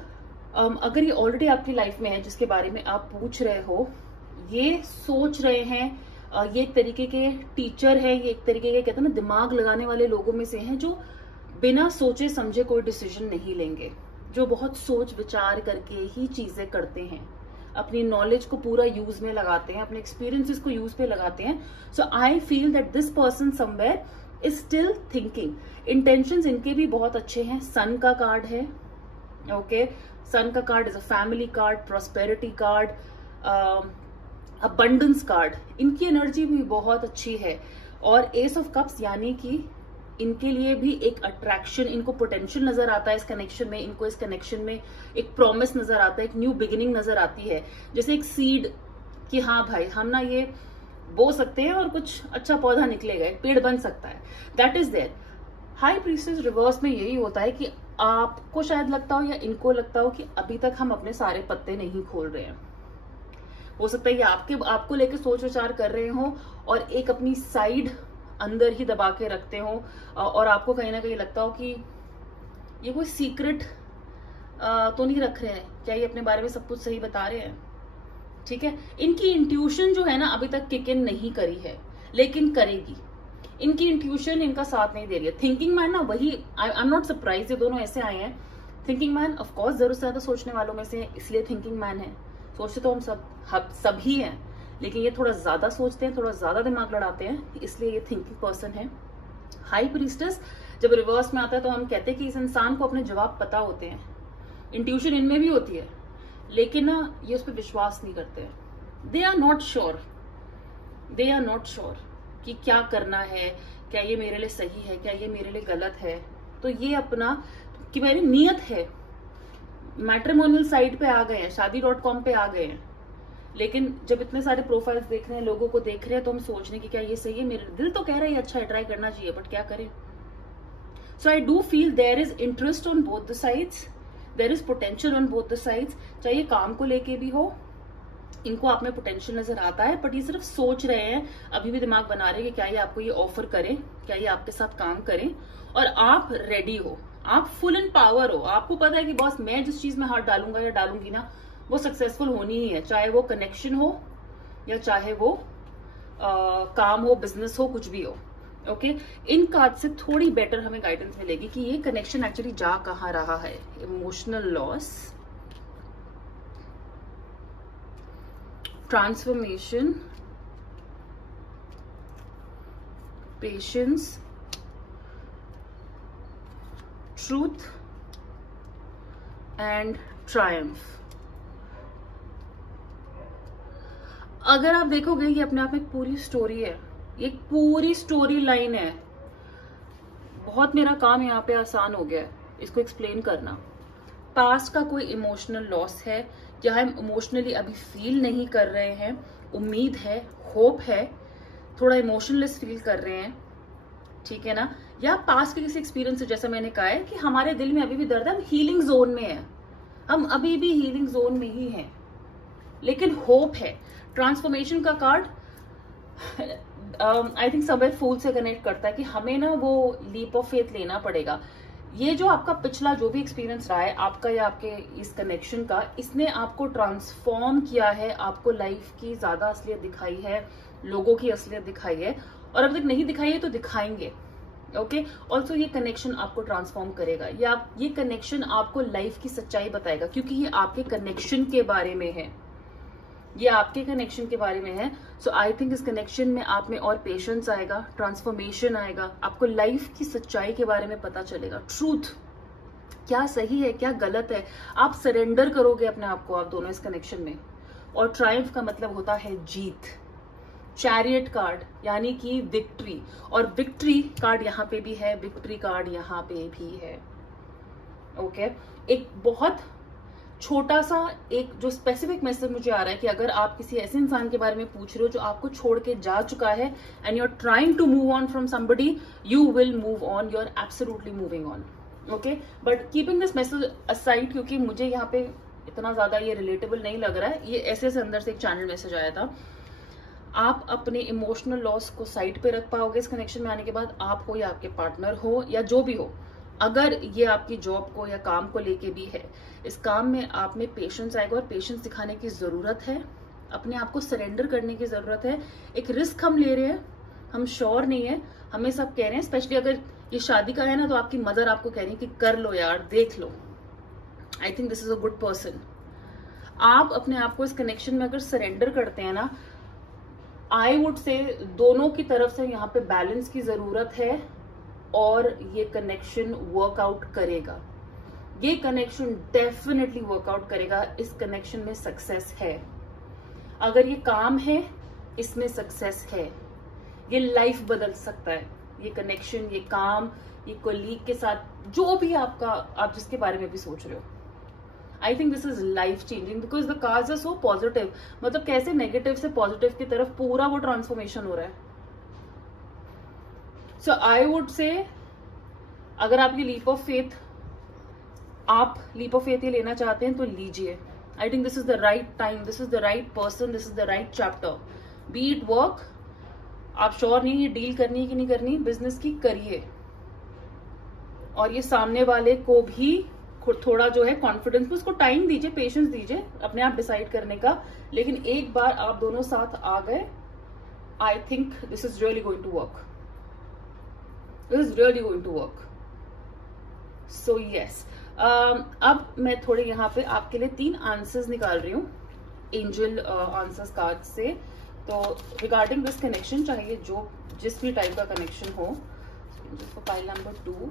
अगर ये ऑलरेडी आपकी लाइफ में है जिसके बारे में आप पूछ रहे हो, ये सोच रहे हैं, ये एक तरीके के टीचर है, ये एक तरीके के कहते हैं ना दिमाग लगाने वाले लोगों में से हैं, जो बिना सोचे समझे कोई डिसीजन नहीं लेंगे, जो बहुत सोच विचार करके ही चीजें करते हैं, अपनी नॉलेज को पूरा यूज में लगाते हैं, अपने एक्सपीरियंसेस को यूज पे लगाते हैं। So I feel that this person somewhere is still thinking. Intentions इनके भी बहुत अच्छे हैं। सन का कार्ड है, ओके सन का card is a family card, prosperity card, abundance card. इनकी एनर्जी भी बहुत अच्छी है। और एस ऑफ कप्स यानी कि इनके लिए भी एक अट्रैक्शन, इनको पोटेंशियल नजर आता है इस कनेक्शन में, इनको इस कनेक्शन में एक प्रॉमिस नजर आता है, एक न्यू बिगिनिंग नजर आती है, जैसे एक सीड कि हाँ भाई हम ना ये बो सकते हैं और कुछ अच्छा पौधा निकलेगा, एक पेड़ बन सकता है। That is there. High priestess reverse में यही होता है कि आपको शायद लगता हो या इनको लगता हो कि अभी तक हम अपने सारे पत्ते नहीं खोल रहे हैं। हो सकता है ये आपको लेके सोच विचार कर रहे हो और एक अपनी साइड अंदर ही दबा के रखते हो, और आपको कहीं ना कहीं लगता हो कि ये कोई सीक्रेट तो नहीं रख रहे हैं, क्या ये अपने बारे में सब कुछ सही बता रहे हैं। ठीक है, इनकी इंट्यूशन जो है ना अभी तक किक इन नहीं करी है, लेकिन करेगी। इनकी इंट्यूशन इनका साथ नहीं दे रही है। थिंकिंग मैन ना वही, आई एम नॉट सरप्राइज, ये दोनों ऐसे आए हैं। थिंकिंग मैन ऑफकोर्स जरूर से ज्यादा सोचने वालों में से, इसलिए थिंकिंग मैन है। सोचते तो हम सभी हैं, लेकिन ये थोड़ा ज्यादा सोचते हैं, थोड़ा ज्यादा दिमाग लड़ाते हैं, इसलिए ये थिंकिंग पर्सन है। हाई प्रीस्टेस जब रिवर्स में आता है तो हम कहते हैं कि इस इंसान को अपने जवाब पता होते हैं, इंट्यूशन इनमें भी होती है, लेकिन ना ये उस पर विश्वास नहीं करते। दे आर नॉट श्योर कि क्या करना है, क्या ये मेरे लिए सही है, क्या ये मेरे लिए गलत है। तो ये अपना कि मेरी नियत है, मैट्रिमोनियल साइट पे आ गए हैं, शादी.com पे आ गए हैं, लेकिन जब इतने सारे प्रोफाइल्स देख रहे हैं, लोगों को देख रहे हैं, तो हम सोच रहे हैं कि क्या ये सही है। मेरे दिल तो कह रहा है ये अच्छा है, ट्राई करना चाहिए, बट क्या करें। So I do feel there is interest on both the sides, there is potential on both the sides. चाहे ये काम को लेके भी हो, इनको आप में पोटेंशियल नजर आता है, बट ये सिर्फ सोच रहे हैं, अभी भी दिमाग बना रहे हैं कि क्या ये आपको ये ऑफर करें, क्या ये आपके साथ काम करें। और आप रेडी हो, आप फुल इन पावर हो, आपको पता है कि बॉस मैं जिस चीज में हाथ डालूंगा या डालूंगी ना वो सक्सेसफुल होनी ही है, चाहे वो कनेक्शन हो या चाहे वो काम हो, बिजनेस हो, कुछ भी हो। ओके इन कार्ड से थोड़ी बेटर हमें गाइडेंस मिलेगी कि ये कनेक्शन एक्चुअली जा कहाँ रहा है। Emotional loss, transformation, patience, truth and Triumph. अगर आप देखोगे ये अपने आप में एक पूरी स्टोरी है, एक पूरी स्टोरी लाइन है। बहुत मेरा काम यहाँ पे आसान हो गया है इसको एक्सप्लेन करना। पास्ट का कोई इमोशनल लॉस है या हम इमोशनली अभी फील नहीं कर रहे हैं, उम्मीद है, होप है, थोड़ा इमोशनलेस फील कर रहे हैं, ठीक है ना, या पास्ट के किसी एक्सपीरियंस से, जैसा मैंने कहा है कि हमारे दिल में अभी भी दर्द है, हम हीलिंग जोन में है, हम अभी भी हीलिंग जोन में ही हैं, लेकिन होप है। ट्रांसफॉर्मेशन का कार्ड आई थिंक समवेयर फूल से कनेक्ट करता है कि हमें ना वो लीप ऑफ फेथ लेना पड़ेगा। ये जो आपका पिछला जो भी एक्सपीरियंस रहा है आपका या आपके इस कनेक्शन का, इसने आपको ट्रांसफॉर्म किया है, आपको लाइफ की ज्यादा असलियत दिखाई है, लोगों की असलियत दिखाई है, और अब तक नहीं दिखाई है तो दिखाएंगे। ओके, ऑल्सो ये कनेक्शन आपको ट्रांसफॉर्म करेगा, या ये कनेक्शन आपको लाइफ की सच्चाई बताएगा, क्योंकि ये आपके कनेक्शन के बारे में है, ये आपके कनेक्शन के बारे में है। सो आई थिंक इस कनेक्शन में आप में और पेशेंस आएगा, ट्रांसफॉर्मेशन आएगा, आपको लाइफ की सच्चाई के बारे में पता चलेगा, ट्रूथ क्या सही है क्या गलत है। आप सरेंडर करोगे अपने आप को, आप दोनों इस कनेक्शन में। और ट्रायम्फ का मतलब होता है जीत। चैरियट कार्ड यानी कि विक्ट्री, और विक्ट्री कार्ड यहाँ पे भी है, विक्ट्री कार्ड यहाँ पे भी है। ओके, एक बहुत छोटा सा एक जो स्पेसिफिक मैसेज मुझे आ रहा है कि अगर आप किसी ऐसे इंसान के बारे में पूछ रहे हो जो आपको छोड़ के जा चुका है and you are trying to move on from somebody, you will move on, you are absolutely moving on. Okay, but keeping this message aside, क्योंकि मुझे यहाँ पे इतना ज्यादा ये रिलेटेबल नहीं लग रहा है, ये ऐसे से अंदर से एक चैनल मैसेज आया था। आप अपने इमोशनल लॉस को साइड पे रख पाओगे इस कनेक्शन में आने के बाद, आप हो या आपके पार्टनर हो या जो भी हो। अगर ये आपकी जॉब को या काम को लेके भी है, इस काम में आप में पेशेंस आएगा, और पेशेंस दिखाने की जरूरत है, अपने आप को सरेंडर करने की जरूरत है। एक रिस्क हम ले रहे हैं, हम श्योर नहीं है, हमें सब कह रहे हैं, स्पेशली अगर ये शादी का है ना, तो आपकी मदर आपको कह रही है कि कर लो यार, देख लो। I think this is a good person. आप अपने आप को इस कनेक्शन में अगर सरेंडर करते हैं ना, आई वुड से दोनों की तरफ से यहाँ पे बैलेंस की जरूरत है, और ये कनेक्शन वर्कआउट करेगा, ये कनेक्शन डेफिनेटली वर्कआउट करेगा। इस कनेक्शन में सक्सेस है, अगर ये काम है इसमें सक्सेस है, ये लाइफ बदल सकता है, ये कनेक्शन, ये काम, ये कोलीग के साथ, जो भी आपका, आप जिसके बारे में भी सोच रहे हो। I think this is life changing because the cards are so positive. मतलब कैसे नेगेटिव से पॉजिटिव की तरफ पूरा वो ट्रांसफॉर्मेशन हो रहा है। सो आई वुड से अगर आप ये लीप ऑफ फेथ, आप लीप ऑफ फेथ ये लेना चाहते हैं तो लीजिए। आई think this is the right time, this is the right person, this is the right chapter. B it work, आप श्योर नहीं ये डील करनी है कि नहीं करनी, बिजनेस की करिए, और ये सामने वाले को भी थोड़ा जो है कॉन्फिडेंस, उसको टाइम दीजिए, पेशेंस दीजिए अपने आप डिसाइड करने का। लेकिन एक बार आप दोनों साथ आ गए, I think this is really going to work, this is really going to work. So yes, अब मैं थोड़े यहाँ पे आपके लिए 3 आंसर्स निकाल रही हूँ एंजल आंसर्स कार्ड से। तो रिगार्डिंग दिस कनेक्शन, चाहे जो जिस भी टाइप का कनेक्शन हो, file number 2,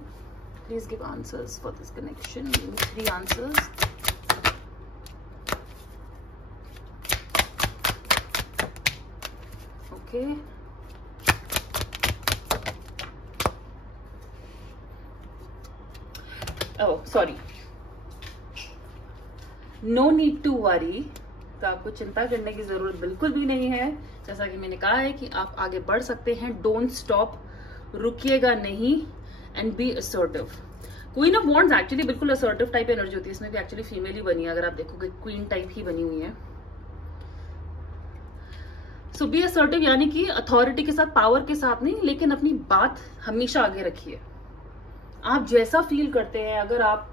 please give answers for this connection. Give me 3 answers. Okay. Oh, sorry. No need to worry. तो आपको चिंता करने की जरूरत बिल्कुल भी नहीं है। जैसा कि मैंने कहा है कि आप आगे बढ़ सकते हैं, डोंट स्टॉप, रुकिएगा नहीं, and be assertive. Queen of wands actually बिल्कुल असर्टिव टाइप एनर्जी होती है, इसमें भी एक्चुअली फीमेल ही बनी है, अगर आप देखोगे क्वीन टाइप ही बनी हुई है। सो बी असर्टिव यानी कि अथॉरिटी के साथ, पावर के साथ नहीं, लेकिन अपनी बात हमेशा आगे रखिए। आप जैसा फील करते हैं, अगर आप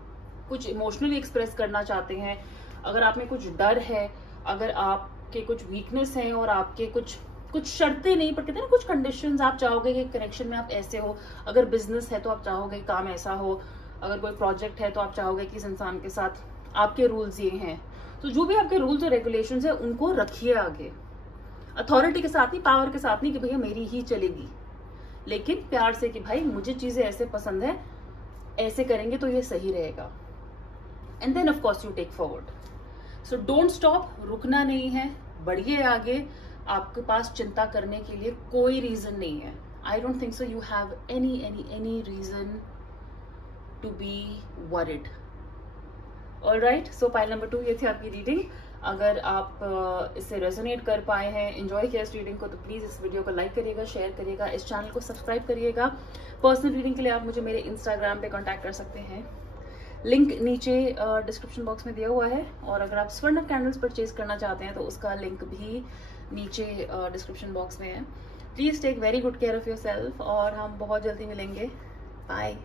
कुछ इमोशनली एक्सप्रेस करना चाहते हैं, अगर आप में कुछ डर है, अगर आपके कुछ वीकनेस है, और आपके कुछ शर्तें नहीं, पर कहते हैं ना कुछ कंडीशंस, आप चाहोगे कि कनेक्शन में आप ऐसे हो, अगर बिजनेस है तो आप चाहोगे काम ऐसा हो, अगर कोई प्रोजेक्ट है तो आप चाहोगे कि इस इंसान के साथ आपके रूल्स ये हैं, तो जो भी आपके रूल्स और रेगुलेशंस है उनको रखिए आगे। अथॉरिटी के साथ नहीं, पावर के साथ नहीं कि भैया मेरी ही चलेगी, लेकिन प्यार से कि भाई मुझे चीजें ऐसे पसंद है, ऐसे करेंगे तो ये सही रहेगा, and then of course you take forward. So don't stop, रुकना नहीं है, बढ़िए आगे। आपके पास चिंता करने के लिए कोई रीजन नहीं है, I don't think so you have any reason to be worried. Alright, so pile number 2 ये थी आपकी रीडिंग. अगर आप इससे रेजोनेट कर पाए हैं, एंजॉय किया इस रीडिंग को, तो प्लीज इस वीडियो को लाइक करिएगा, शेयर करिएगा, इस चैनल को सब्सक्राइब करिएगा. पर्सनल रीडिंग के लिए आप मुझे मेरे इंस्टाग्राम पे कांटेक्ट कर सकते हैं. लिंक नीचे डिस्क्रिप्शन बॉक्स में दिया हुआ है. और अगर आप स्वर्ण कैंडल्स परचेज करना चाहते हैं तो उसका लिंक भी नीचे डिस्क्रिप्शन बॉक्स में है. Please take very good care of yourself और हम बहुत जल्दी मिलेंगे. बाय.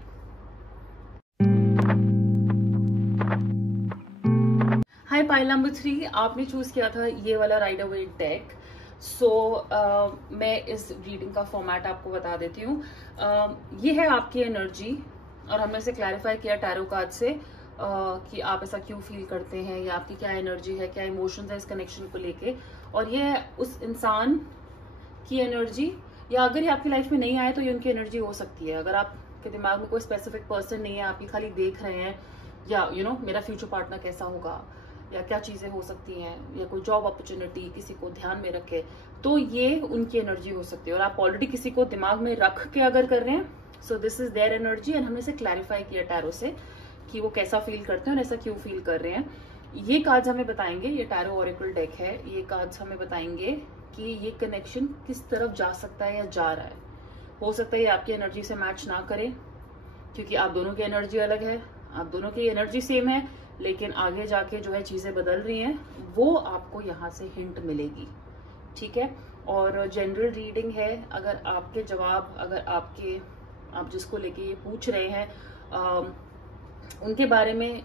हाय पाइल नंबर 3, आपने चूज किया था ये वाला राइडर वेट डेक. सो मैं इस रीडिंग का फॉर्मेट आपको बता देती हूँ. ये है आपकी एनर्जी और हमने इसे क्लैरिफाई किया टैरो कार्ड से कि आप ऐसा क्यों फील करते हैं या आपकी क्या एनर्जी है, क्या इमोशंस है इस कनेक्शन को लेके. और ये है उस इंसान की एनर्जी, या अगर ये आपकी लाइफ में नहीं आए तो ये उनकी एनर्जी हो सकती है. अगर आपके दिमाग में कोई स्पेसिफिक पर्सन नहीं है, आप ये खाली देख रहे हैं या यू नो मेरा फ्यूचर पार्टनर कैसा होगा या क्या चीजें हो सकती हैं या कोई जॉब अपॉर्चुनिटी किसी को ध्यान में रखे, तो ये उनकी एनर्जी हो सकती है. और आप ऑलरेडी किसी को दिमाग में रख के अगर कर रहे हैं, so this is their energy. And हमने इसे क्लैरिफाई किया टैरो से कि वो कैसा फील करते हैं और ऐसा क्यों फील कर रहे हैं. ये कार्ड्स हमें बताएंगे, ये टैरो ऑरेकल डेक है, ये कार्ड्स हमें बताएंगे कि ये कनेक्शन किस तरफ जा सकता है या जा रहा है. हो सकता है ये आपकी एनर्जी से मैच ना करे क्योंकि आप दोनों की एनर्जी अलग है, आप दोनों की एनर्जी सेम है, लेकिन आगे जाके जो है चीजें बदल रही हैं, वो आपको यहाँ से हिंट मिलेगी. ठीक है. और जनरल रीडिंग है. अगर आपके जवाब, अगर आप जिसको लेके ये पूछ रहे हैं उनके बारे में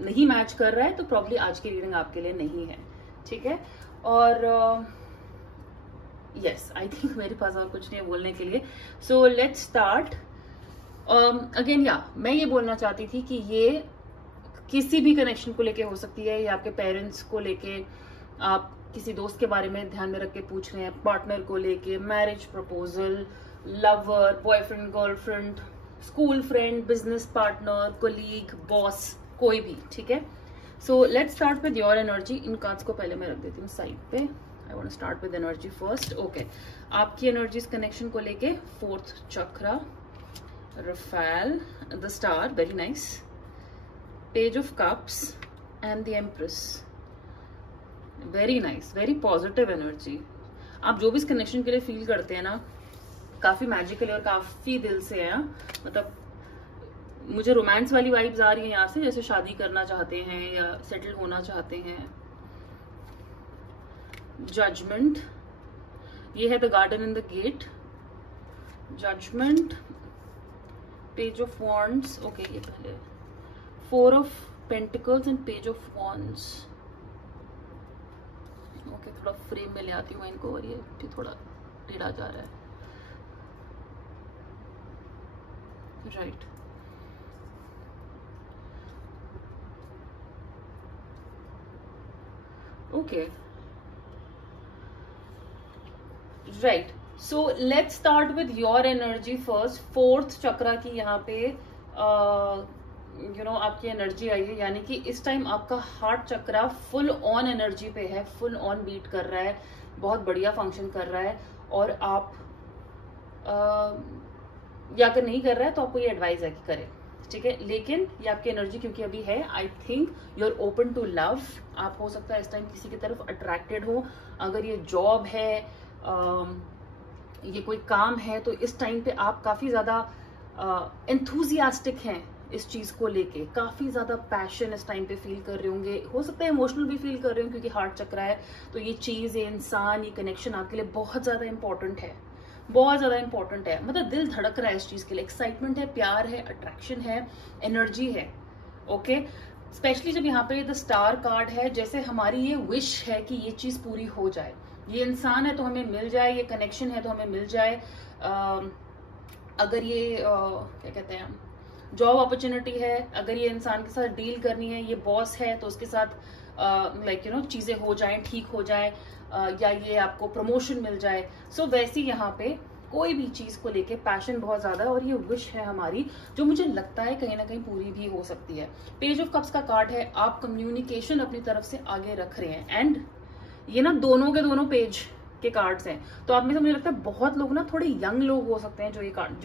नहीं मैच कर रहा है तो प्रॉब्ली आज की रीडिंग आपके लिए नहीं है. ठीक है. और यस, आई थिंक मेरे पास और कुछ नहीं है बोलने के लिए. सो लेट्स स्टार्ट अगेन. या मैं ये बोलना चाहती थी कि ये किसी भी कनेक्शन को लेके हो सकती है, या आपके पेरेंट्स को लेके, आप किसी दोस्त के बारे में ध्यान में रख के पूछ रहे हैं, पार्टनर को लेके, marriage proposal, lover, boyfriend, girlfriend, school friend, business partner, colleague, boss, कोई भी. ठीक है. So let's start with your energy. इन कार्ड्स को पहले मैं रख देती हूँ साइड पे. I want to start with energy first. Okay, आपकी एनर्जी इस कनेक्शन को लेके 4th chakra, Raphael, the star, very nice, Page of Cups and the Empress. Very nice, very positive energy. आप जो भी इस कनेक्शन के लिए फील करते हैं ना, काफी मैजिकल और काफी दिल से है. मतलब मुझे रोमांस वाली वाइब्स आ रही है यहाँ से, जैसे शादी करना चाहते हैं या सेटल होना चाहते हैं. जजमेंट, ये है the garden in the gate. Judgement, page of wands. Okay, ये पहले 4 of Pentacles and Page of Wands. Okay, थोड़ा फ्रेम में ले आती हूँ इनको और ये भी थोड़ा टेढ़ा जा रहा है. Right. Okay, right. So let's start with your energy first. 4th चक्रा की यहाँ पे आपकी एनर्जी आई है, यानी कि इस टाइम आपका heart chakra full on energy पे है, फुल ऑन बीट कर रहा है, बहुत बढ़िया फंक्शन कर रहा है. और आप या अगर नहीं कर रहा है तो आपको ये एडवाइस है कि करें. ठीक है. लेकिन ये आपकी एनर्जी क्योंकि अभी है, I think you are open to love. आप हो सकता है इस टाइम किसी की तरफ अट्रैक्टेड हो. अगर ये जॉब है, ये कोई काम है, तो इस टाइम पे आप काफी ज्यादा एंथुजियास्टिक हैं इस चीज को लेके. काफी ज्यादा पैशन इस टाइम पे फील कर रहे होंगे. हो सकता है इमोशनल भी फील कर रहे हो क्योंकि हार्ट चक्रा है. तो ये चीज, ये इंसान, ये कनेक्शन आपके लिए बहुत ज्यादा इंपॉर्टेंट है, बहुत ज्यादा इंपॉर्टेंट है. मतलब दिल धड़क रहा है इस चीज के लिए. एक्साइटमेंट है, प्यार है, अट्रैक्शन है, एनर्जी है. ओके. स्पेशली जब यहाँ पे द स्टार कार्ड है, जैसे हमारी ये विश है कि ये चीज पूरी हो जाए. ये इंसान है तो हमें मिल जाए, ये कनेक्शन है तो हमें मिल जाए. अगर ये क्या कहते हैं, जॉब अपॉर्चुनिटी है, अगर ये इंसान के साथ डील करनी है, ये बॉस है तो उसके साथ चीजें हो जाएं, ठीक हो जाए, या ये आपको प्रमोशन मिल जाए. सो वैसे यहाँ पे कोई भी चीज को लेके पैशन बहुत ज्यादा है और ये विश है हमारी, जो मुझे लगता है कहीं ना कहीं पूरी भी हो सकती है. पेज ऑफ कप्स का कार्ड है, आप कम्युनिकेशन अपनी तरफ से आगे रख रहे हैं. एंड ये ना दोनों के दोनों पेज के कार्ड्स हैं, तो आप में से मुझे लगता है बहुत लोग ना थोड़े यंग लोग हो सकते हैं जो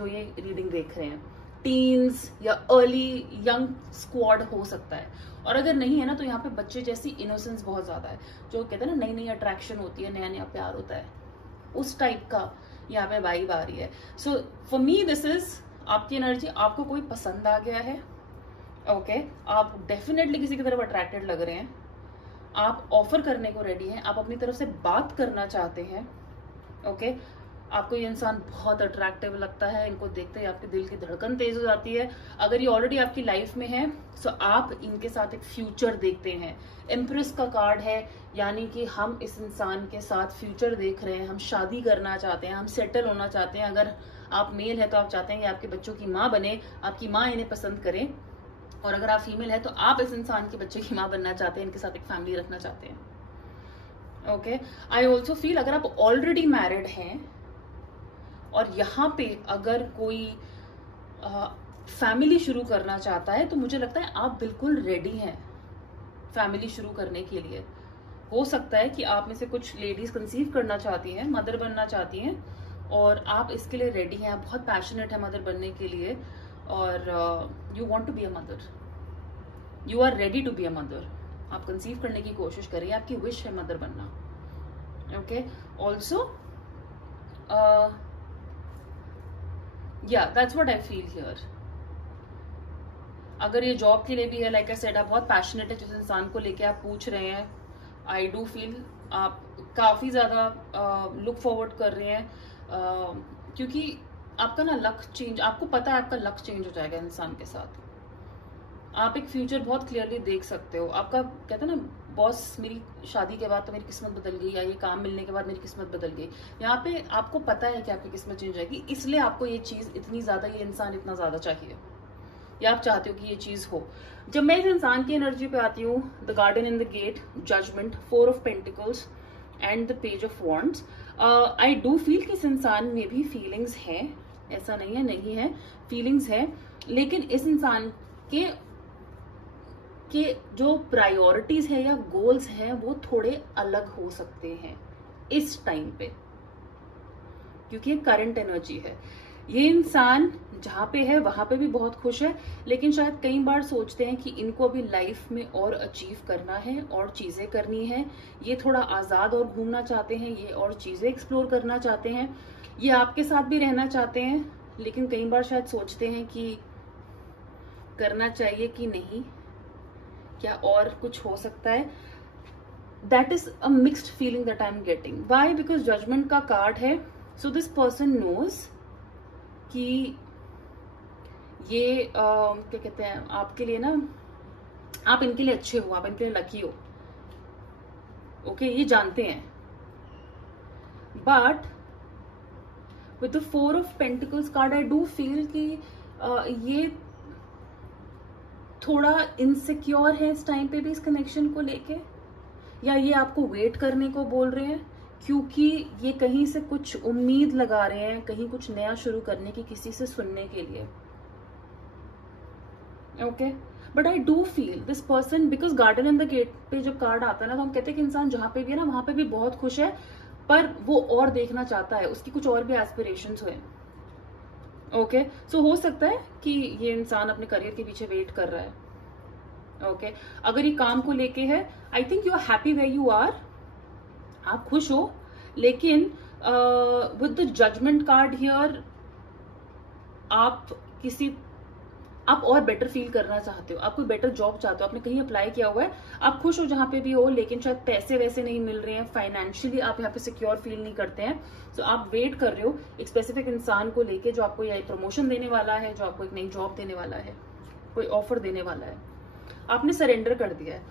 ये रीडिंग देख रहे हैं, टीन्स या अर्ली यंग स्क्वाड हो सकता है। और अगर नहीं है ना, तो यहाँ पे बच्चे जैसी इनोसेंस बहुत ज्यादा है, जो कहते हैं ना नई नई अट्रैक्शन होती है, नया नया प्यार होता है, उस टाइप का यहाँ पे वाइब आ रही है। So for me this is आपकी एनर्जी, आपको कोई पसंद आ गया है, ओके, आप डेफिनेटली किसी की तरफ अट्रैक्टेड लग रहे हैं, आप ऑफर करने को रेडी हैं, आप अपनी तरफ से बात करना चाहते हैं, ओके, आपको ये इंसान बहुत अट्रैक्टिव लगता है, इनको देखते ही आपके दिल की धड़कन तेज हो जाती है। अगर ये ऑलरेडी आपकी लाइफ में है, सो आप इनके साथ एक फ्यूचर देखते हैं। एम्प्रेस का कार्ड है, यानी कि हम इस इंसान के साथ फ्यूचर देख रहे हैं, हम शादी करना चाहते हैं, हम सेटल होना चाहते हैं। अगर आप मेल है तो आप चाहते हैं कि आपके बच्चों की माँ बने, आपकी माँ इन्हें पसंद करे, और अगर आप फीमेल है तो आप इस इंसान के बच्चे की माँ बनना चाहते हैं, इनके साथ एक फैमिली रखना चाहते हैं, ओके। आई ऑल्सो फील अगर आप ऑलरेडी मैरिड हैं और यहाँ पे अगर कोई फैमिली शुरू करना चाहता है, तो मुझे लगता है आप बिल्कुल रेडी हैं फैमिली शुरू करने के लिए। हो सकता है कि आप में से कुछ लेडीज कंसीव करना चाहती हैं, मदर बनना चाहती हैं, और आप इसके लिए रेडी हैं, आप बहुत पैशनेट है मदर बनने के लिए, और you want to be a mother, you are ready to be a mother. आप कंसीव करने की कोशिश करिए, आपकी विश है मदर बनना, okay. Also yeah, that's what I feel here. अगर ये जॉब के लिए भी है, लाइक आई सेड, आप बहुत पैशनेट है जिस इंसान को लेके आप पूछ रहे हैं, आई डू फील आप काफी ज्यादा लुक फॉरवर्ड कर रहे हैं, क्योंकि आपका ना लक चेंज, आपको पता है आपका लक चेंज हो जाएगा इंसान के साथ। आप एक फ्यूचर बहुत क्लियरली देख सकते हो। आपका कहते हैं ना, बॉस मेरी शादी के बाद तो मेरी किस्मत बदल गई, या ये काम मिलने के बाद मेरी किस्मत बदल गई। यहाँ पे आपको पता है कि आपकी किस्मत चेंज जाएगी, इसलिए आपको ये चीज इतनी ज्यादा, ये इंसान इतना ज्यादा चाहिए, या आप चाहते हो कि ये चीज हो। जब मैं इस इंसान की एनर्जी पे आती हूँ, the garden in the gate, judgement, 4 of pentacles and the page of wands, I do feel कि इस इंसान में भी फीलिंग्स हैं, ऐसा नहीं है, फीलिंग्स है, लेकिन इस इंसान के जो प्रायोरिटीज है या गोल्स हैं वो थोड़े अलग हो सकते हैं इस टाइम पे, क्योंकि ये करंट एनर्जी है। ये इंसान जहां पे है वहां पे भी बहुत खुश है, लेकिन शायद कई बार सोचते हैं कि इनको अभी लाइफ में और अचीव करना है, और चीजें करनी है, ये थोड़ा आजाद और घूमना चाहते हैं, ये और चीजें एक्सप्लोर करना चाहते हैं, ये आपके साथ भी रहना चाहते हैं, लेकिन कई बार शायद सोचते हैं कि करना चाहिए कि नहीं, क्या और कुछ हो सकता है। That is a mixed feeling that I am getting. Why? Because judgement का कार्ड है। सो दिस पर्सन नोज कि ये क्या कहते हैं, आपके लिए ना, आप इनके लिए अच्छे हो, आप इनके लिए लकी हो, ओके, ये जानते हैं। But with the 4 of pentacles card, I do feel कि ये थोड़ा इनसिक्योर है इस टाइम पे भी इस कनेक्शन को लेके, या ये आपको वेट करने को बोल रहे हैं, क्योंकि ये कहीं से कुछ उम्मीद लगा रहे हैं, कहीं कुछ नया शुरू करने की, किसी से सुनने के लिए, okay. But I do feel this person, because garden in the gate पे जब कार्ड आता है ना, तो हम कहते हैं कि इंसान जहां पे भी है ना, वहां पे भी बहुत खुश है, पर वो और देखना चाहता है, उसकी कुछ और भी एस्पिरेशंस हुए, ओके। सो हो सकता है कि ये इंसान अपने करियर के पीछे वेट कर रहा है, ओके। अगर ये काम को लेके है, I think you are happy where you are, आप खुश हो, लेकिन with the judgement card here, आप और बेटर फील करना चाहते हो, आप कोई बेटर जॉब चाहते हो, आपने कहीं अप्लाई किया हुआ है, आप खुश हो जहां पे भी हो, लेकिन शायद पैसे वैसे नहीं मिल रहे हैं, फाइनेंशियली आप यहाँ पे सिक्योर फील नहीं करते हैं, तो आप वेट कर रहे हो एक स्पेसिफिक इंसान को लेके, जो आपको या प्रमोशन देने वाला है, जो आपको एक नई जॉब देने वाला है, कोई ऑफर देने वाला है, आपने सरेंडर कर दिया है।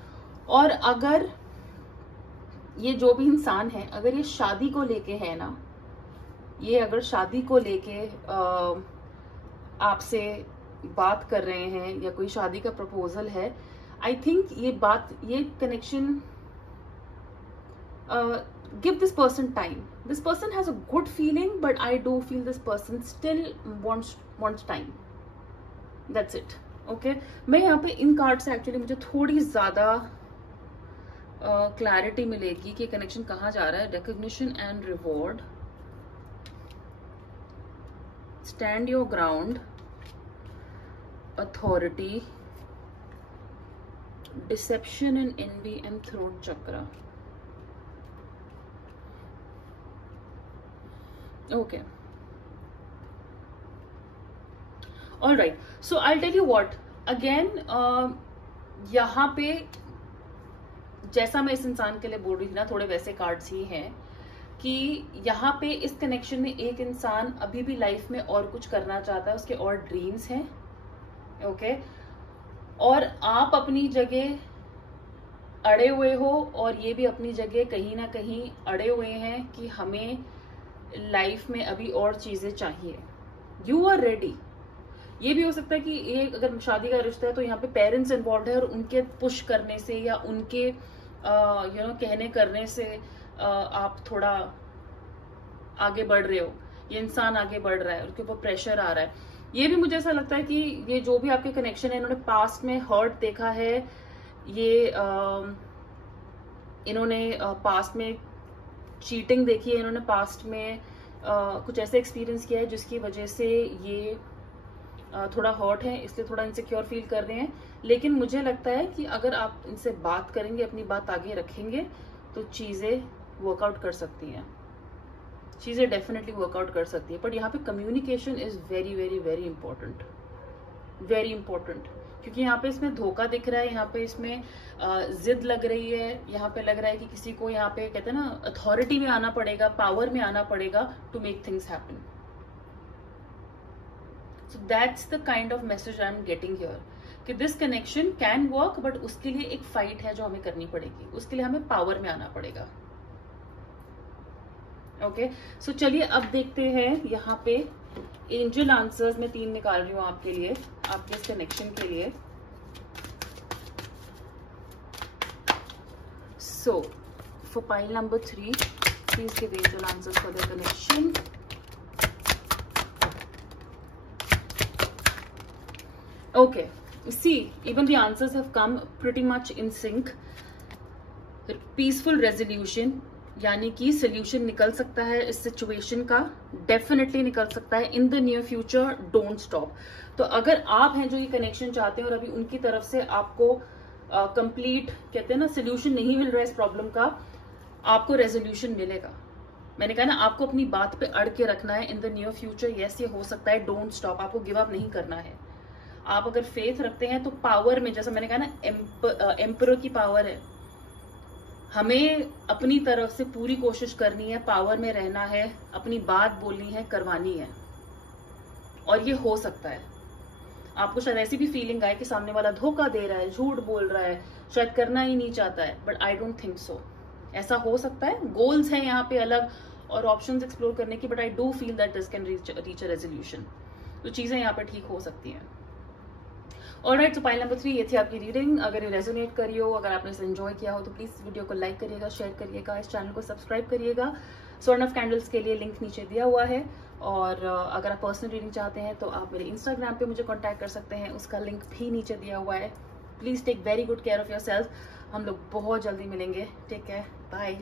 और अगर ये जो भी इंसान है, अगर ये शादी को लेके है ना, ये अगर शादी को लेके आपसे बात कर रहे हैं, या कोई शादी का प्रपोजल है, आई थिंक ये connection, give this person time, this person has a good feeling, but I do feel this person still wants time, that's it, okay. मैं यहाँ पे इन कार्ड से एक्चुअली मुझे थोड़ी ज्यादा क्लैरिटी मिलेगी कि कनेक्शन कहाँ जा रहा है। Recognition and reward, stand your ground, authority, deception and envy and throat chakra. Okay, all right, so I tell you what again, यहाँ पे जैसा मैं इस इंसान के लिए बोल रही थी ना, थोड़े वैसे कार्ड्स ही हैं कि यहाँ पे इस कनेक्शन में एक इंसान अभी भी लाइफ में और कुछ करना चाहता है, उसके और ड्रीम्स हैं, ओके, और आप अपनी जगह अड़े हुए हो और ये भी अपनी जगह कहीं ना कहीं अड़े हुए हैं कि हमें लाइफ में अभी और चीजें चाहिए। You are ready. ये भी हो सकता है कि ये अगर शादी का रिश्ता है तो यहाँ पे पेरेंट्स इन्वॉल्व है और उनके पुश करने से या उनके कहने करने से आप थोड़ा आगे बढ़ रहे हो, ये इंसान आगे बढ़ रहा है, उसके ऊपर प्रेशर आ रहा है। ये भी मुझे ऐसा लगता है कि ये जो भी आपके कनेक्शन है, इन्होंने पास्ट में हर्ट देखा है, ये इन्होंने पास्ट में चीटिंग देखी है, इन्होंने पास्ट में कुछ ऐसे एक्सपीरियंस किया है जिसकी वजह से ये थोड़ा हर्ट है, इसलिए थोड़ा इनसिक्योर फील कर रहे हैं। लेकिन मुझे लगता है कि अगर आप इनसे बात करेंगे, अपनी बात आगे रखेंगे, तो चीजें वर्कआउट कर सकती हैं, चीजें डेफिनेटली वर्कआउट कर सकती है। बट यहाँ पे communication is very very very important, very important, क्योंकि यहाँ पे इसमें धोखा दिख रहा है, यहाँ पे इसमें जिद लग रही है, यहाँ पे लग रहा है कि किसी को यहाँ पे कहते हैं ना अथॉरिटी में आना पड़ेगा, पावर में आना पड़ेगा to make things happen. So that's the kind of message I'm getting here कि this connection can work, but उसके लिए एक फाइट है जो हमें करनी पड़ेगी, उसके लिए हमें पावर में आना पड़ेगा। ओके, सो चलिए अब देखते हैं यहाँ पे एंजल आंसर्स में 3 निकाल रही हूँ आपके लिए, आपके इस कनेक्शन के लिए। So for pile number 3, please give angel answers for the connection. Okay, see, even the answers have come pretty much in sync. Peaceful resolution, यानी कि सोल्यूशन निकल सकता है इस सिचुएशन का, डेफिनेटली निकल सकता है in the near future. Don't stop. तो अगर आप हैं जो ये कनेक्शन चाहते हैं और अभी उनकी तरफ से आपको कंप्लीट कहते हैं ना सोल्यूशन नहीं मिल रहा है इस प्रॉब्लम का, आपको रेजोल्यूशन मिलेगा। मैंने कहा ना, आपको अपनी बात पे अड़ के रखना है in the near future. Yes, ये हो सकता है। डोंट स्टॉप, आपको गिव अप नहीं करना है। आप अगर फेथ रखते हैं तो पावर में, जैसा मैंने कहा ना, एम्परर की पावर है, हमें अपनी तरफ से पूरी कोशिश करनी है, पावर में रहना है, अपनी बात बोलनी है, करवानी है, और ये हो सकता है। आपको शायद ऐसी भी फीलिंग आए कि सामने वाला धोखा दे रहा है, झूठ बोल रहा है, शायद करना ही नहीं चाहता है, but I don't think so. ऐसा हो सकता है। गोल्स हैं यहाँ पे अलग और ऑप्शंस एक्सप्लोर करने की, but I do feel that this can reach a resolution. तो चीजें यहाँ पे ठीक हो सकती हैं। ऑलराइट, तो पाइल नंबर 3 ये थी आपकी रीडिंग। अगर ये रेजोनेट करी हो, अगर आपने इसे एंजॉय किया हो, तो प्लीज वीडियो को लाइक करिएगा, शेयर करिएगा, इस चैनल को सब्सक्राइब करिएगा। स्वर्ण ऑफ कैंडल्स के लिए लिंक नीचे दिया हुआ है, और अगर आप पर्सनल रीडिंग चाहते हैं तो आप मेरे इंस्टाग्राम पे मुझे कॉन्टैक्ट कर सकते हैं, उसका लिंक भी नीचे दिया हुआ है। Please take very good care of yourself. हम लोग बहुत जल्दी मिलेंगे। Take care, bye.